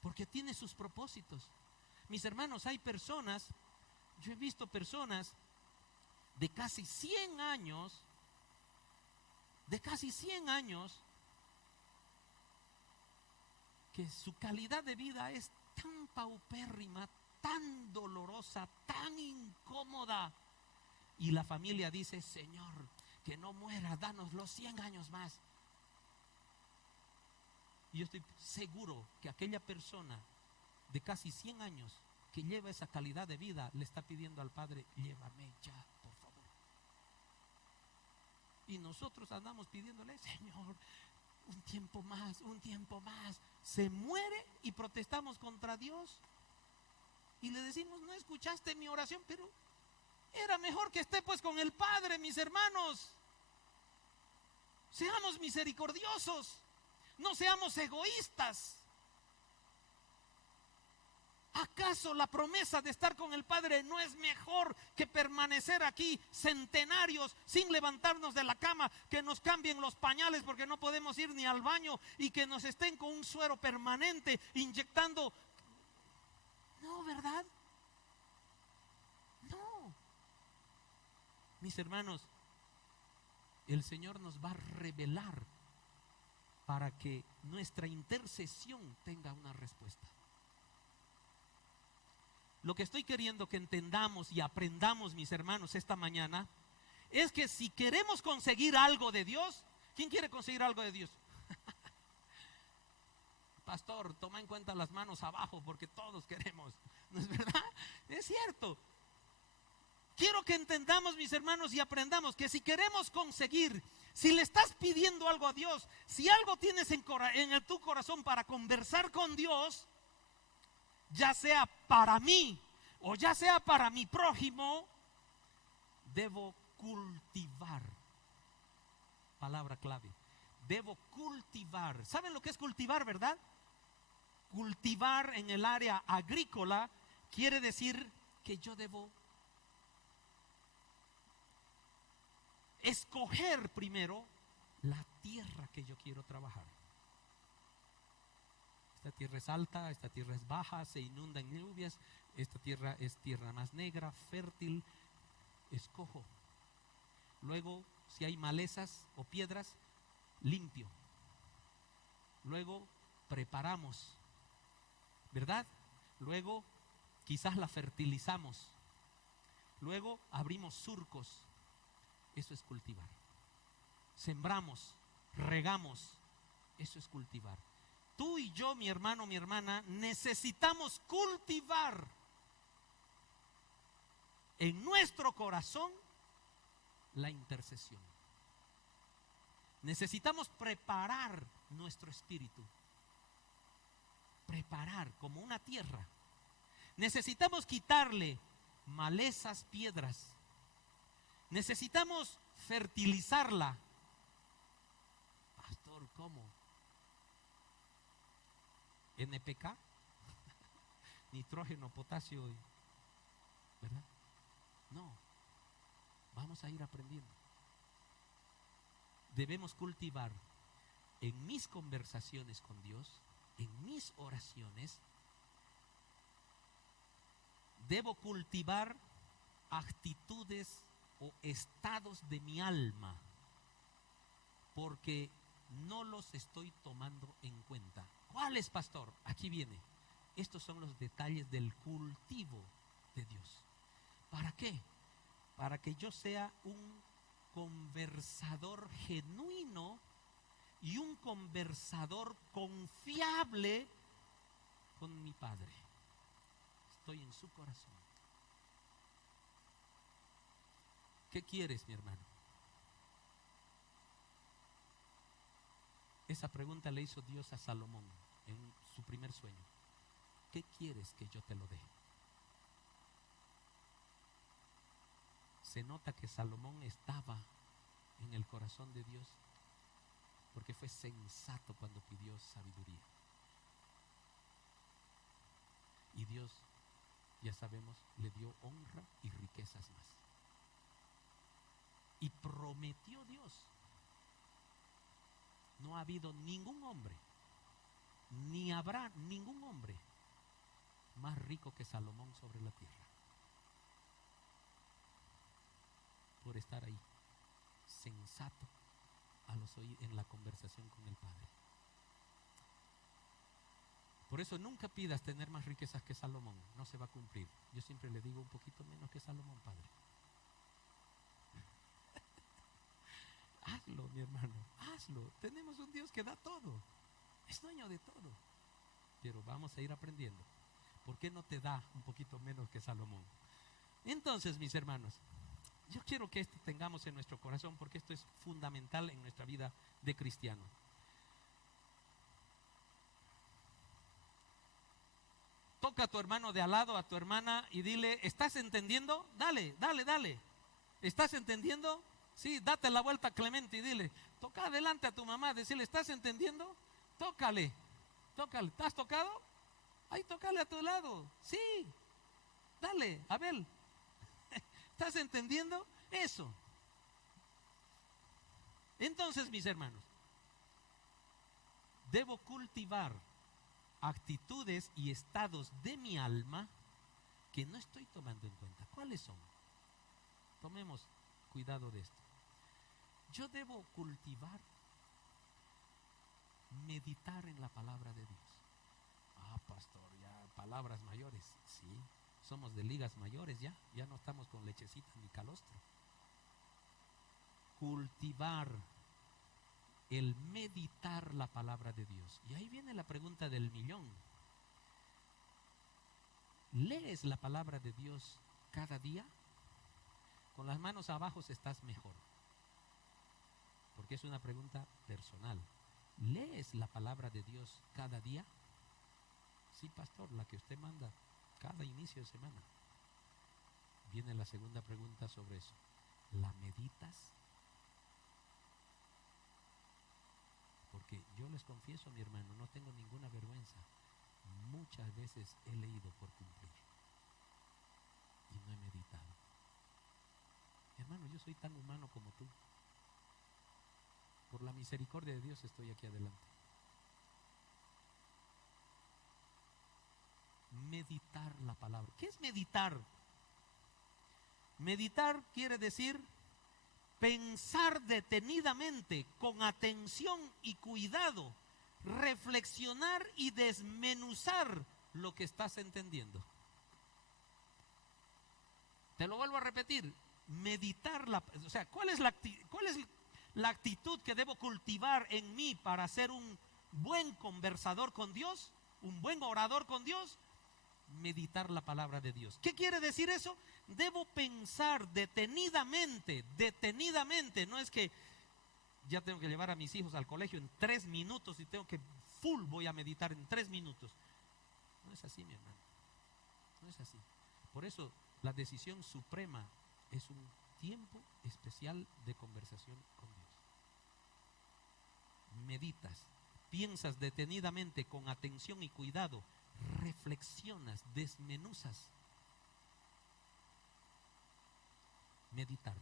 porque tiene sus propósitos. Mis hermanos, hay personas, yo he visto personas de casi 100 años, que su calidad de vida es tan paupérrima, tan dolorosa, tan incómoda, y la familia dice: Señor, que no muera, danos los 100 años más. Y yo estoy seguro que aquella persona de casi 100 años que lleva esa calidad de vida le está pidiendo al Padre: llévame ya, por favor. Y nosotros andamos pidiéndole: Señor, un tiempo más, un tiempo más. Se muere y protestamos contra Dios y le decimos: no escuchaste mi oración, pero era mejor que esté pues con el Padre. Mis hermanos, seamos misericordiosos, no seamos egoístas. ¿Acaso la promesa de estar con el Padre no es mejor que permanecer aquí centenarios sin levantarnos de la cama, que nos cambien los pañales porque no podemos ir ni al baño y que nos estén con un suero permanente inyectando? No, ¿verdad? No. Mis hermanos, el Señor nos va a revelar para que nuestra intercesión tenga una respuesta. Lo que estoy queriendo que entendamos y aprendamos, mis hermanos, esta mañana, es que si queremos conseguir algo de Dios, ¿quién quiere conseguir algo de Dios? Pastor, toma en cuenta las manos abajo porque todos queremos, ¿no es verdad? Es cierto. Quiero que entendamos, mis hermanos, y aprendamos que si queremos conseguir, si le estás pidiendo algo a Dios, si algo tienes en tu corazón para conversar con Dios, ya sea para mí o ya sea para mi prójimo, debo cultivar. Palabra clave. Debo cultivar. ¿Saben lo que es cultivar, verdad? Cultivar en el área agrícola quiere decir que yo debo escoger primero la tierra que yo quiero trabajar. Esta tierra es alta, esta tierra es baja, se inunda en lluvias, esta tierra es tierra más negra, fértil. Escojo. Luego, si hay malezas o piedras, limpio. Luego preparamos, ¿verdad? Luego quizás la fertilizamos. Luego abrimos surcos. Eso es cultivar. Sembramos, regamos. Eso es cultivar. Tú y yo, mi hermano, mi hermana, necesitamos cultivar en nuestro corazón la intercesión. Necesitamos preparar nuestro espíritu. Preparar como una tierra. Necesitamos quitarle malezas, piedras. Necesitamos fertilizarla. Pastor, ¿cómo? NPK, nitrógeno, potasio, ¿verdad? No, vamos a ir aprendiendo. Debemos cultivar en mis conversaciones con Dios, en mis oraciones. Debo cultivar actitudes o estados de mi alma, porque no los estoy tomando en cuenta. ¿Cuáles, pastor? Aquí viene. Estos son los detalles del cultivo de Dios. ¿Para qué? Para que yo sea un conversador genuino y un conversador confiable con mi Padre. estoy en su corazón. ¿Qué quieres, mi hermano? Esa pregunta le hizo Dios a Salomón en su primer sueño. ¿Qué quieres que yo te lo dé? Se nota que Salomón estaba en el corazón de Dios porque fue sensato cuando pidió sabiduría. Y Dios, ya sabemos, le dio honra y riquezas más. Y prometió Dios. No ha habido ningún hombre, ni habrá ningún hombre más rico que Salomón sobre la tierra. Por estar ahí, sensato en la conversación con el Padre. Por eso nunca pidas tener más riquezas que Salomón, no se va a cumplir. Yo siempre le digo un poquito menos que Salomón, Padre. Hazlo, mi hermano, hazlo. Tenemos un Dios que da todo, es dueño de todo. Pero vamos a ir aprendiendo. ¿Por qué no te da un poquito menos que Salomón? Entonces, mis hermanos, yo quiero que esto tengamos en nuestro corazón porque esto es fundamental en nuestra vida de cristiano. Toca a tu hermano de al lado, a tu hermana y dile, ¿estás entendiendo? Dale, dale, dale. ¿Estás entendiendo? Sí, date la vuelta, Clemente, y dile, toca adelante a tu mamá, decirle, ¿estás entendiendo? Tócale, tócale. ¿Te has tocado? Ahí tócale a tu lado. Sí, dale, Abel. ¿Estás entendiendo? Eso. Entonces, mis hermanos, debo cultivar actitudes y estados de mi alma que no estoy tomando en cuenta. ¿Cuáles son? Tomemos cuidado de esto. Yo debo cultivar, meditar en la palabra de Dios. Ah, pastor, ya palabras mayores. Sí, somos de ligas mayores ya no estamos con lechecita ni calostro. Cultivar, el meditar la palabra de Dios. Y ahí viene la pregunta del millón. ¿Lees la palabra de Dios cada día? Con las manos abajo estás mejor. Porque es una pregunta personal. ¿Lees la palabra de Dios cada día? Sí, pastor, la que usted manda cada inicio de semana. Viene la segunda pregunta sobre eso. ¿La meditas? Porque yo les confieso, mi hermano, no tengo ninguna vergüenza. Muchas veces he leído por cumplir y no he meditado. Hermano, yo soy tan humano como tú. Por la misericordia de Dios estoy aquí adelante. Meditar la palabra. ¿Qué es meditar? Meditar quiere decir pensar detenidamente, con atención y cuidado, reflexionar y desmenuzar lo que estás entendiendo. Te lo vuelvo a repetir. Meditar o sea, ¿cuál es la actitud que debo cultivar en mí para ser un buen conversador con Dios, un buen orador con Dios? Meditar la palabra de Dios. ¿Qué quiere decir eso? Debo pensar detenidamente, no es que ya tengo que llevar a mis hijos al colegio en 3 minutos y voy a meditar en 3 minutos. No es así, mi hermano. No es así. Por eso la decisión suprema es un tiempo especial de conversación con Dios. Meditas, piensas detenidamente, con atención y cuidado, reflexionas, desmenuzas. Meditar.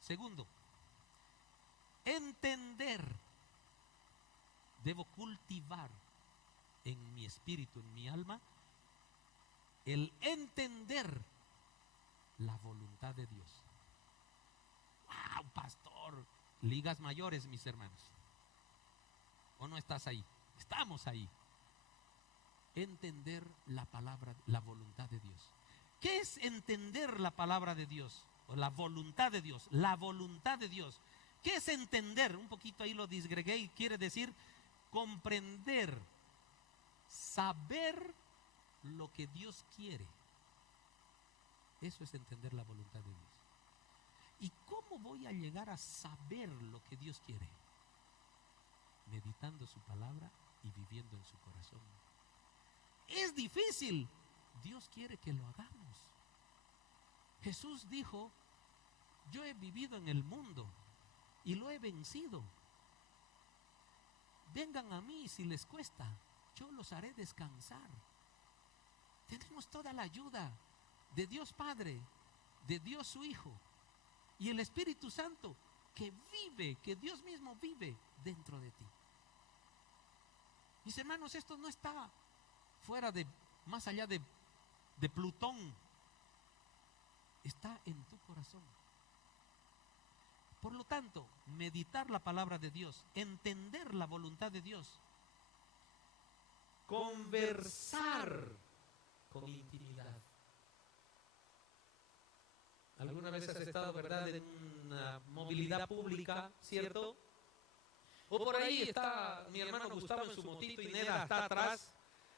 Segundo, entender. Debo cultivar en mi espíritu, en mi alma, el entender la voluntad de Dios. ¡Wow, pastor! Ligas mayores, mis hermanos. ¿O no estás ahí? Estamos ahí. Entender la palabra, la voluntad de Dios. ¿Qué es entender la palabra de Dios? O la voluntad de Dios. La voluntad de Dios. ¿Qué es entender? Un poquito ahí lo disgregué y quiere decir comprender, saber lo que Dios quiere. Eso es entender la voluntad de Dios. ¿Y cómo voy a llegar a saber lo que Dios quiere? Meditando su palabra y viviendo en su corazón. Es difícil. Dios quiere que lo hagamos. Jesús dijo: yo he vivido en el mundo y lo he vencido. Vengan a mí si les cuesta, yo los haré descansar. Tenemos toda la ayuda de Dios Padre, de Dios su Hijo y el Espíritu Santo que vive, que Dios mismo vive dentro de ti. Mis hermanos, esto no está fuera de, más allá de Plutón. Está en tu corazón. Por lo tanto, meditar la palabra de Dios, entender la voluntad de Dios, conversar con intimidad. ¿Alguna vez has estado, verdad, en una movilidad pública, cierto? O por ahí está mi hermano Gustavo en su motito y Neda está atrás,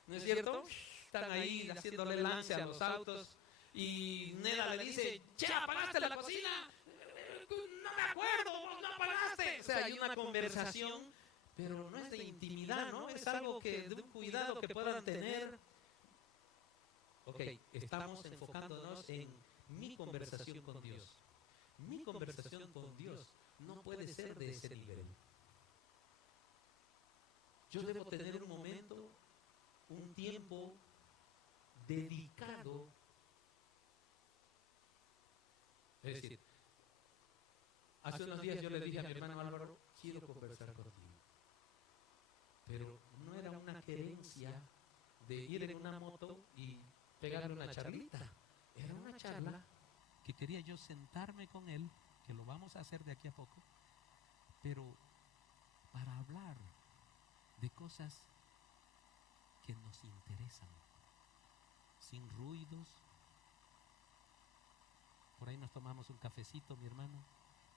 ¿no es cierto? Están ahí haciéndole lance a los autos y Neda le dice: ¿ya apagaste la cocina? No me acuerdo, no apagaste. O sea, hay una conversación, pero no es de intimidad, ¿no? Es algo que, de un cuidado que puedan tener. Ok, estamos enfocándonos en mi conversación con Dios. Mi conversación con Dios no puede ser de ese nivel. Yo debo tener un momento, un tiempo dedicado. Es decir, hace unos días yo le dije a mi hermano Álvaro: quiero conversar contigo. Pero no era una querencia de ir en una moto y pegarle una charlita. Era una charla que quería yo sentarme con él, que lo vamos a hacer de aquí a poco, pero para hablar de cosas que nos interesan, sin ruidos. Por ahí nos tomamos un cafecito, mi hermano,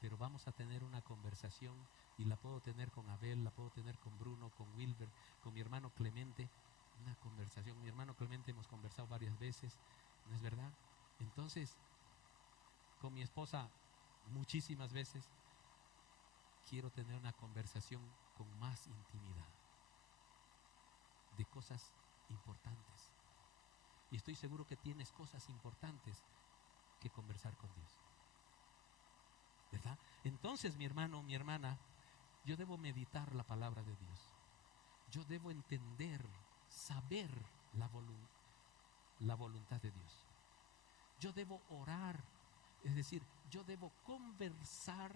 pero vamos a tener una conversación, y la puedo tener con Abel, la puedo tener con Bruno, con Wilber, con mi hermano Clemente. Una conversación. Mi hermano Clemente hemos conversado varias veces, ¿no es verdad? Entonces, con mi esposa muchísimas veces. Quiero tener una conversación con más intimidad de cosas importantes. Y estoy seguro que tienes cosas importantes que conversar con Dios, ¿verdad? Entonces, mi hermano, mi hermana, yo debo meditar la palabra de Dios. Yo debo entender, saber la voluntad de Dios. Yo debo orar, es decir, yo debo conversar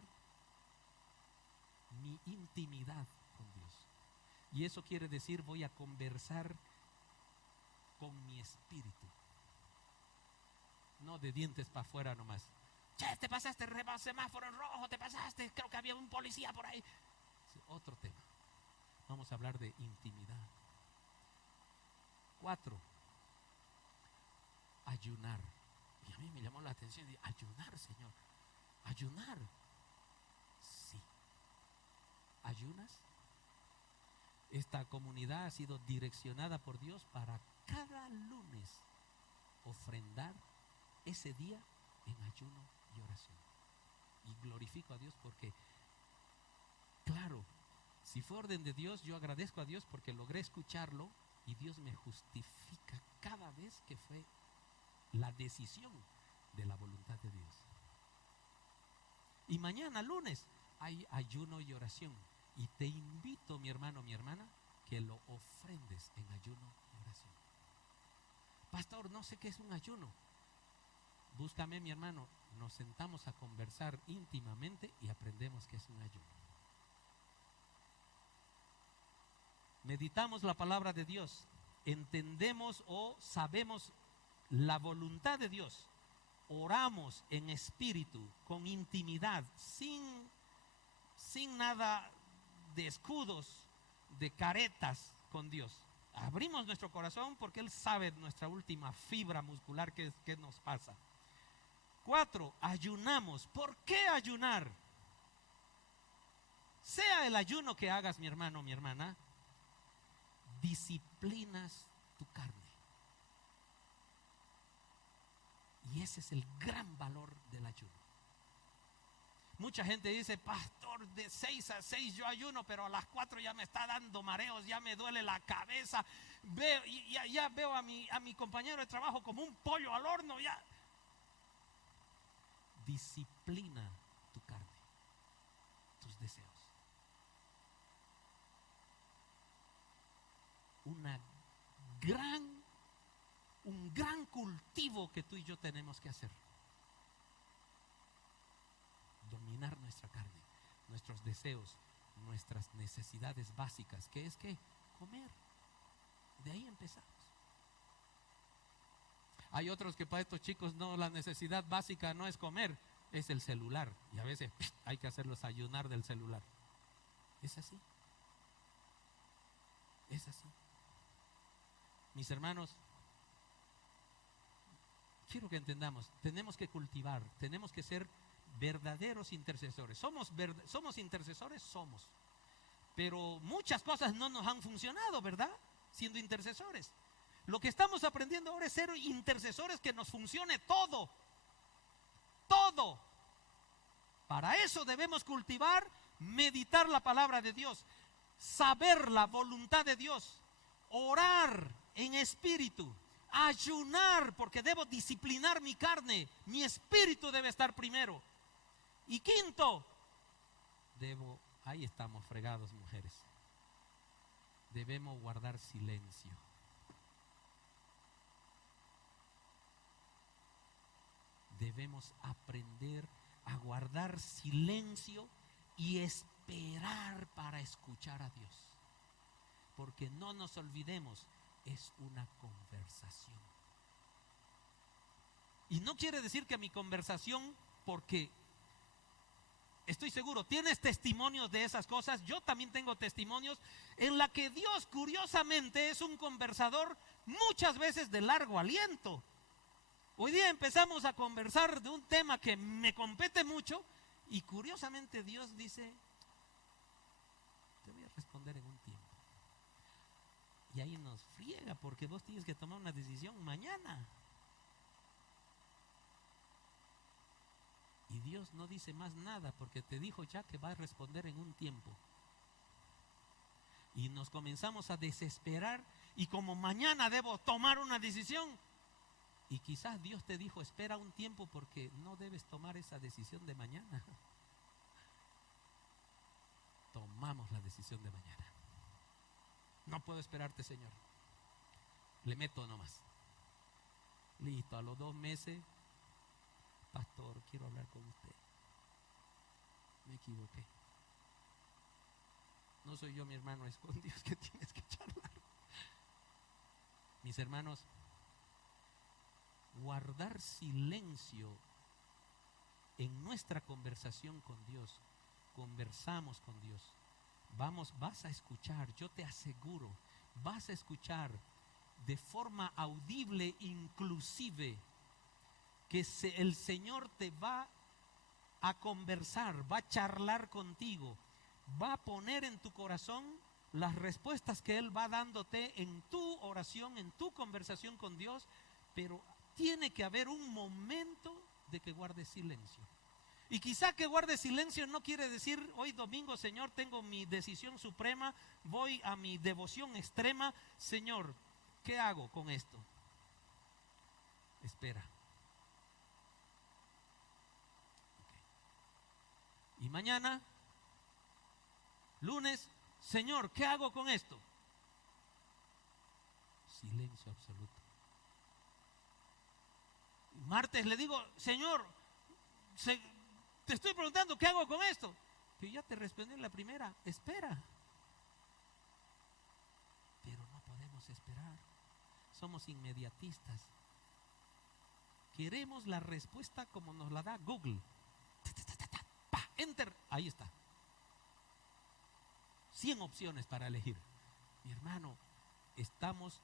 mi intimidad con Dios. Y eso quiere decir, voy a conversar con mi espíritu. No de dientes para afuera nomás. Che, te pasaste, semáforo en rojo, te pasaste, creo que había un policía por ahí. Es otro tema. Vamos a hablar de intimidad. 4, ayunar. Y a mí me llamó la atención, ayunar, Señor. Ayunar. Sí. ¿Ayunas? Esta comunidad ha sido direccionada por Dios para cada lunes ofrendar ese día en ayuno y oración. Y glorifico a Dios porque, claro, si fue orden de Dios, yo agradezco a Dios porque logré escucharlo y Dios me justifica cada vez que fue la decisión de la voluntad de Dios. Y mañana, lunes, hay ayuno y oración. Y te invito, mi hermano, mi hermana, que lo ofrendes en ayuno y oración. Pastor, no sé qué es un ayuno. Búscame, mi hermano, nos sentamos a conversar íntimamente y aprendemos qué es un ayuno. Meditamos la palabra de Dios, entendemos o sabemos la voluntad de Dios, oramos en espíritu, con intimidad, sin nada de escudos, de caretas con Dios. Abrimos nuestro corazón porque Él sabe nuestra última fibra muscular que nos pasa. 4, ayunamos. ¿Por qué ayunar? Sea el ayuno que hagas, mi hermano, mi hermana, disciplinas tu carne. ese es el gran valor del ayuno. Mucha gente dice, pastor, de 6 a 6 yo ayuno, pero a las 4 ya me está dando mareos, ya me duele la cabeza. Ya veo a mi compañero de trabajo como un pollo al horno. Ya. Disciplina tu carne, tus deseos. Un gran cultivo que tú y yo tenemos que hacer. Dominar nuestra carne, nuestros deseos, nuestras necesidades básicas, que es que comer. De ahí empezamos. Hay otros que para estos chicos no, la necesidad básica no es comer, es el celular. Y a veces hay que hacerlos ayunar del celular. Es así. Es así. Mis hermanos, quiero que entendamos, tenemos que cultivar, tenemos que ser verdaderos intercesores. ¿Somos intercesores? Somos. Pero muchas cosas no nos han funcionado, ¿verdad? Siendo intercesores. Lo que estamos aprendiendo ahora es ser intercesores, que nos funcione todo. Todo. Para eso debemos cultivar, meditar la palabra de Dios, saber la voluntad de Dios, orar en espíritu, ayunar, porque debo disciplinar mi carne, mi espíritu debe estar primero. Y quinto, ahí estamos fregados, mujeres, debemos guardar silencio. Debemos aprender a guardar silencio y esperar para escuchar a Dios. Porque no nos olvidemos, es una conversación. Y no quiere decir que mi conversación, porque estoy seguro, tienes testimonios de esas cosas, yo también tengo testimonios en la que Dios curiosamente es un conversador muchas veces de largo aliento. Hoy día empezamos a conversar de un tema que me compete mucho y curiosamente Dios dice, te voy a responder en un tiempo. Y ahí nos friega porque vos tienes que tomar una decisión mañana. Y Dios no dice más nada porque te dijo ya que va a responder en un tiempo. Y nos comenzamos a desesperar y como mañana debo tomar una decisión. Y quizás Dios te dijo, espera un tiempo porque no debes tomar esa decisión de mañana. Tomamos la decisión de mañana. No puedo esperarte, Señor. Le meto nomás. Listo, a los 2 meses, pastor, quiero hablar con usted. Me equivoqué. No soy yo, mi hermano, es con Dios que tienes que charlar. Mis hermanos, guardar silencio en nuestra conversación con Dios. Conversamos con Dios. Vas a escuchar, yo te aseguro, vas a escuchar de forma audible, inclusive, que el Señor te va a conversar, va a charlar contigo, va a poner en tu corazón las respuestas que Él va dándote en tu oración, en tu conversación con Dios, pero tiene que haber un momento de que guardes silencio. Y quizá que guardes silencio no quiere decir hoy domingo, Señor, tengo mi decisión suprema, voy a mi devoción extrema. Señor, ¿qué hago con esto? Espera. Okay. Y mañana, lunes, Señor, ¿qué hago con esto? Silencio absoluto. Martes le digo, Señor, te estoy preguntando, ¿qué hago con esto? Que ya te respondí en la primera, espera. Pero no podemos esperar. Somos inmediatistas. Queremos la respuesta como nos la da Google. Enter, ahí está. 100 opciones para elegir. Mi hermano, estamos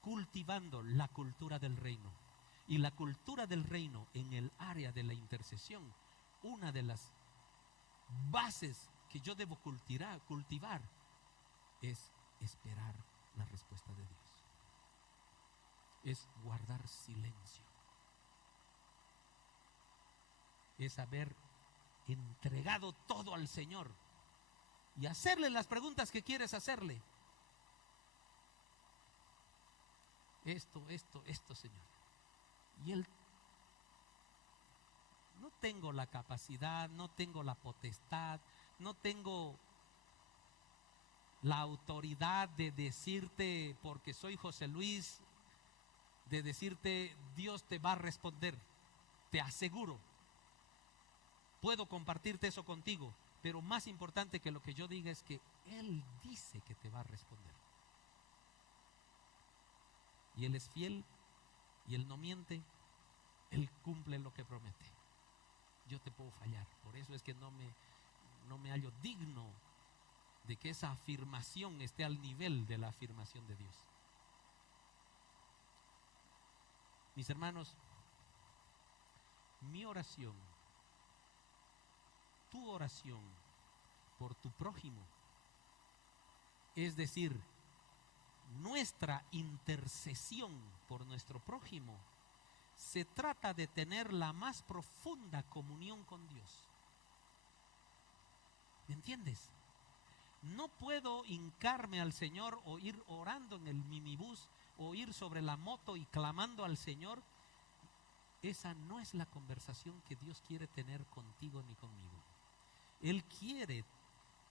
cultivando la cultura del reino. Y la cultura del reino en el área de la intercesión, una de las bases que yo debo cultivar es esperar la respuesta de Dios. Es guardar silencio. es haber entregado todo al Señor y hacerle las preguntas que quieres hacerle. Esto, Señor. Y Él, no tengo la capacidad, no tengo la potestad, no tengo la autoridad de decirte, porque soy José Luis, de decirte Dios te va a responder, te aseguro. Puedo compartirte eso contigo, pero más importante que lo que yo diga es que Él dice que te va a responder. Y Él es fiel y Él no miente, Él cumple lo que promete. Yo te puedo fallar, por eso es que no me hallo digno de que esa afirmación esté al nivel de la afirmación de Dios. Mis hermanos, mi oración, tu oración por tu prójimo, es decir, nuestra intercesión por nuestro prójimo, se trata de tener la más profunda comunión con Dios. ¿Me entiendes? No puedo hincarme al Señor o ir orando en el minibús o ir sobre la moto y clamando al Señor. Esa no es la conversación que Dios quiere tener contigo ni conmigo. Él quiere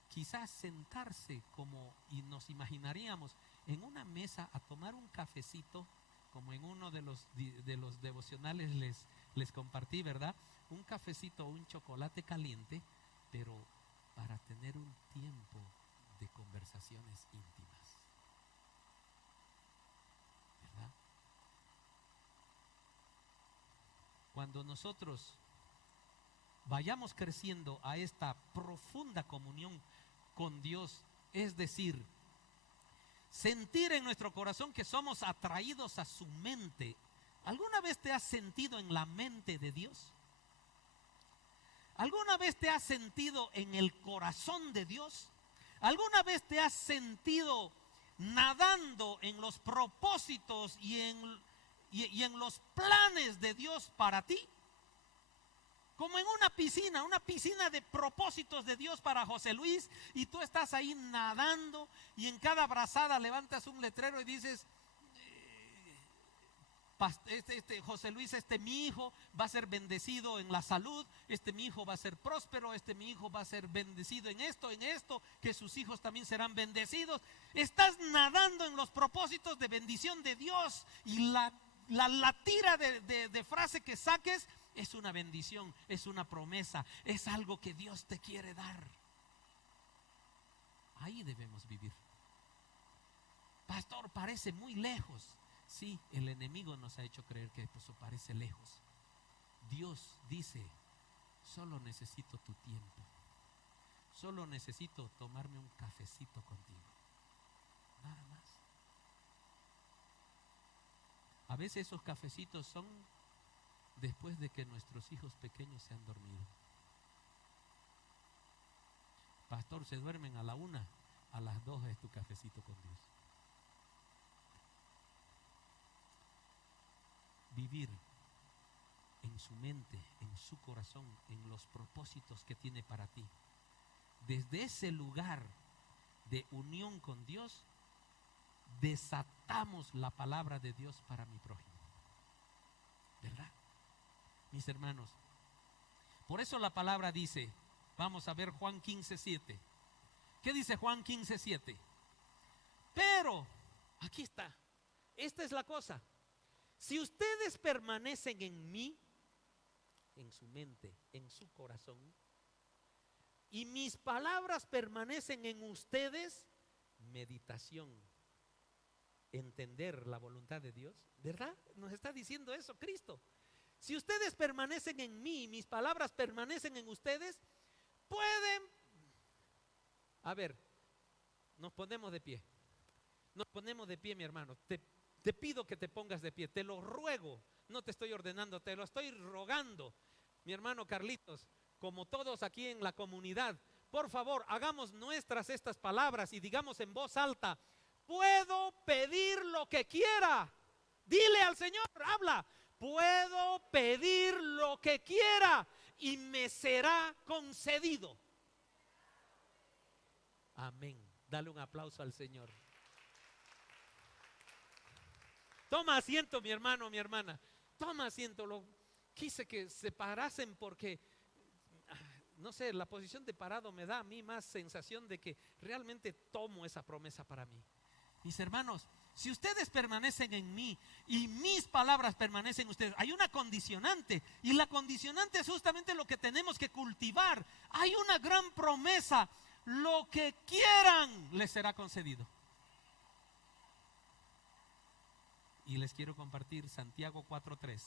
quizás sentarse como y nos imaginaríamos en una mesa a tomar un cafecito, como en uno de los devocionales les compartí, ¿verdad? Un cafecito o un chocolate caliente, pero para tener un tiempo de conversaciones íntimas, ¿verdad? Cuando nosotros vayamos creciendo a esta profunda comunión con Dios, es decir, sentir en nuestro corazón que somos atraídos a su mente. ¿Alguna vez te has sentido en la mente de Dios? ¿Alguna vez te has sentido en el corazón de Dios? ¿Alguna vez te has sentido nadando en los propósitos y en los planes de Dios para ti? Como en una piscina de propósitos de Dios para José Luis, y tú estás ahí nadando y en cada brazada levantas un letrero y dices, José Luis, mi hijo va a ser bendecido en la salud, mi hijo va a ser próspero, mi hijo va a ser bendecido en esto, que sus hijos también serán bendecidos. Estás nadando en los propósitos de bendición de Dios, y la tira de frase que saques es una bendición, es una promesa, es algo que Dios te quiere dar. Ahí debemos vivir. Pastor, parece muy lejos. Sí, el enemigo nos ha hecho creer que eso parece lejos. Dios dice, solo necesito tu tiempo. Solo necesito tomarme un cafecito contigo. Nada más. A veces esos cafecitos son después de que nuestros hijos pequeños se han dormido. Pastor, se duermen a la 1, a las 2 es tu cafecito con Dios. Vivir en su mente, en su corazón, en los propósitos que tiene para ti. Desde ese lugar de unión con Dios, desatamos la palabra de Dios para mi prójimo. ¿Verdad? Mis hermanos, por eso la palabra dice, vamos a ver Juan 15:7. ¿Qué dice Juan 15:7? Pero, aquí está, esta es la cosa. Si ustedes permanecen en mí, en su mente, en su corazón, y mis palabras permanecen en ustedes, meditación, entender la voluntad de Dios, ¿verdad? Nos está diciendo eso Cristo. Si ustedes permanecen en mí y mis palabras permanecen en ustedes, pueden... A ver, nos ponemos de pie. Nos ponemos de pie, mi hermano. Te pido que te pongas de pie, te lo ruego. No te estoy ordenando, te lo estoy rogando. Mi hermano Carlitos, como todos aquí en la comunidad, por favor, hagamos nuestras estas palabras y digamos en voz alta: puedo pedir lo que quiera. Dile al Señor, habla. Puedo pedir lo que quiera y me será concedido. Amén. Dale un aplauso al Señor. Toma asiento, mi hermano, mi hermana. Toma asiento. Quise que se parasen porque, no sé, la posición de parado me da a mí más sensación de que realmente tomo esa promesa para mí. Mis hermanos, si ustedes permanecen en mí y mis palabras permanecen en ustedes, hay una condicionante, y la condicionante es justamente lo que tenemos que cultivar. Hay una gran promesa: lo que quieran les será concedido. Y les quiero compartir Santiago 4:3.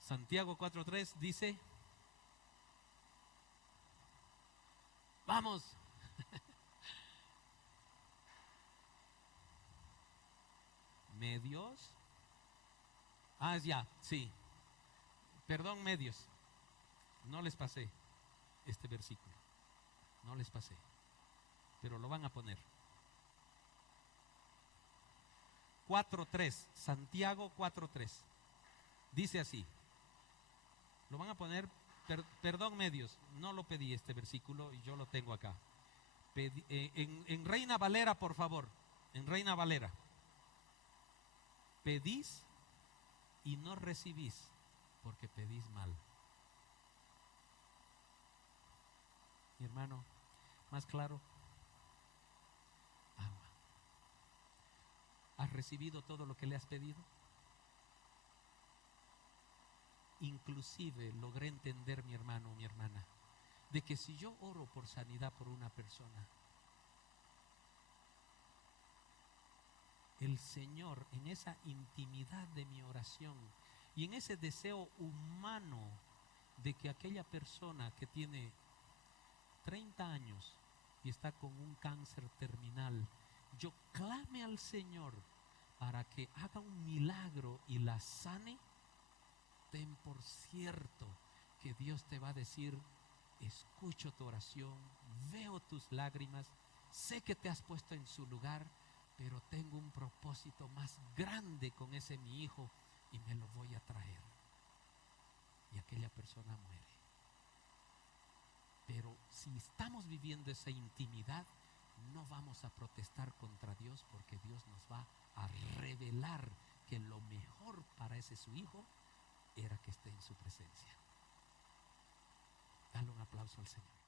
Santiago 4:3 dice: vamos. Medios. Ya, sí. Perdón, medios. No les pasé este versículo. No les pasé. Pero lo van a poner. 4:3. Santiago 4:3. Dice así. Lo van a poner. Perdón, medios. No lo pedí este versículo y yo lo tengo acá. En Reina Valera, por favor. En Reina Valera. Pedís y no recibís porque pedís mal. Mi hermano, más claro. Agua. ¿Has recibido todo lo que le has pedido? Inclusive logré entender, mi hermano o mi hermana, de que si yo oro por sanidad por una persona, el Señor, en esa intimidad de mi oración y en ese deseo humano de que aquella persona que tiene 30 años y está con un cáncer terminal, yo clame al Señor para que haga un milagro y la sane, ten por cierto que Dios te va a decir: escucho tu oración, veo tus lágrimas, sé que te has puesto en su lugar, pero tengo un propósito más grande con ese mi hijo y me lo voy a traer. Y aquella persona muere. Pero si estamos viviendo esa intimidad, no vamos a protestar contra Dios, porque Dios nos va a revelar que lo mejor para ese su hijo era que esté en su presencia. Dale un aplauso al Señor.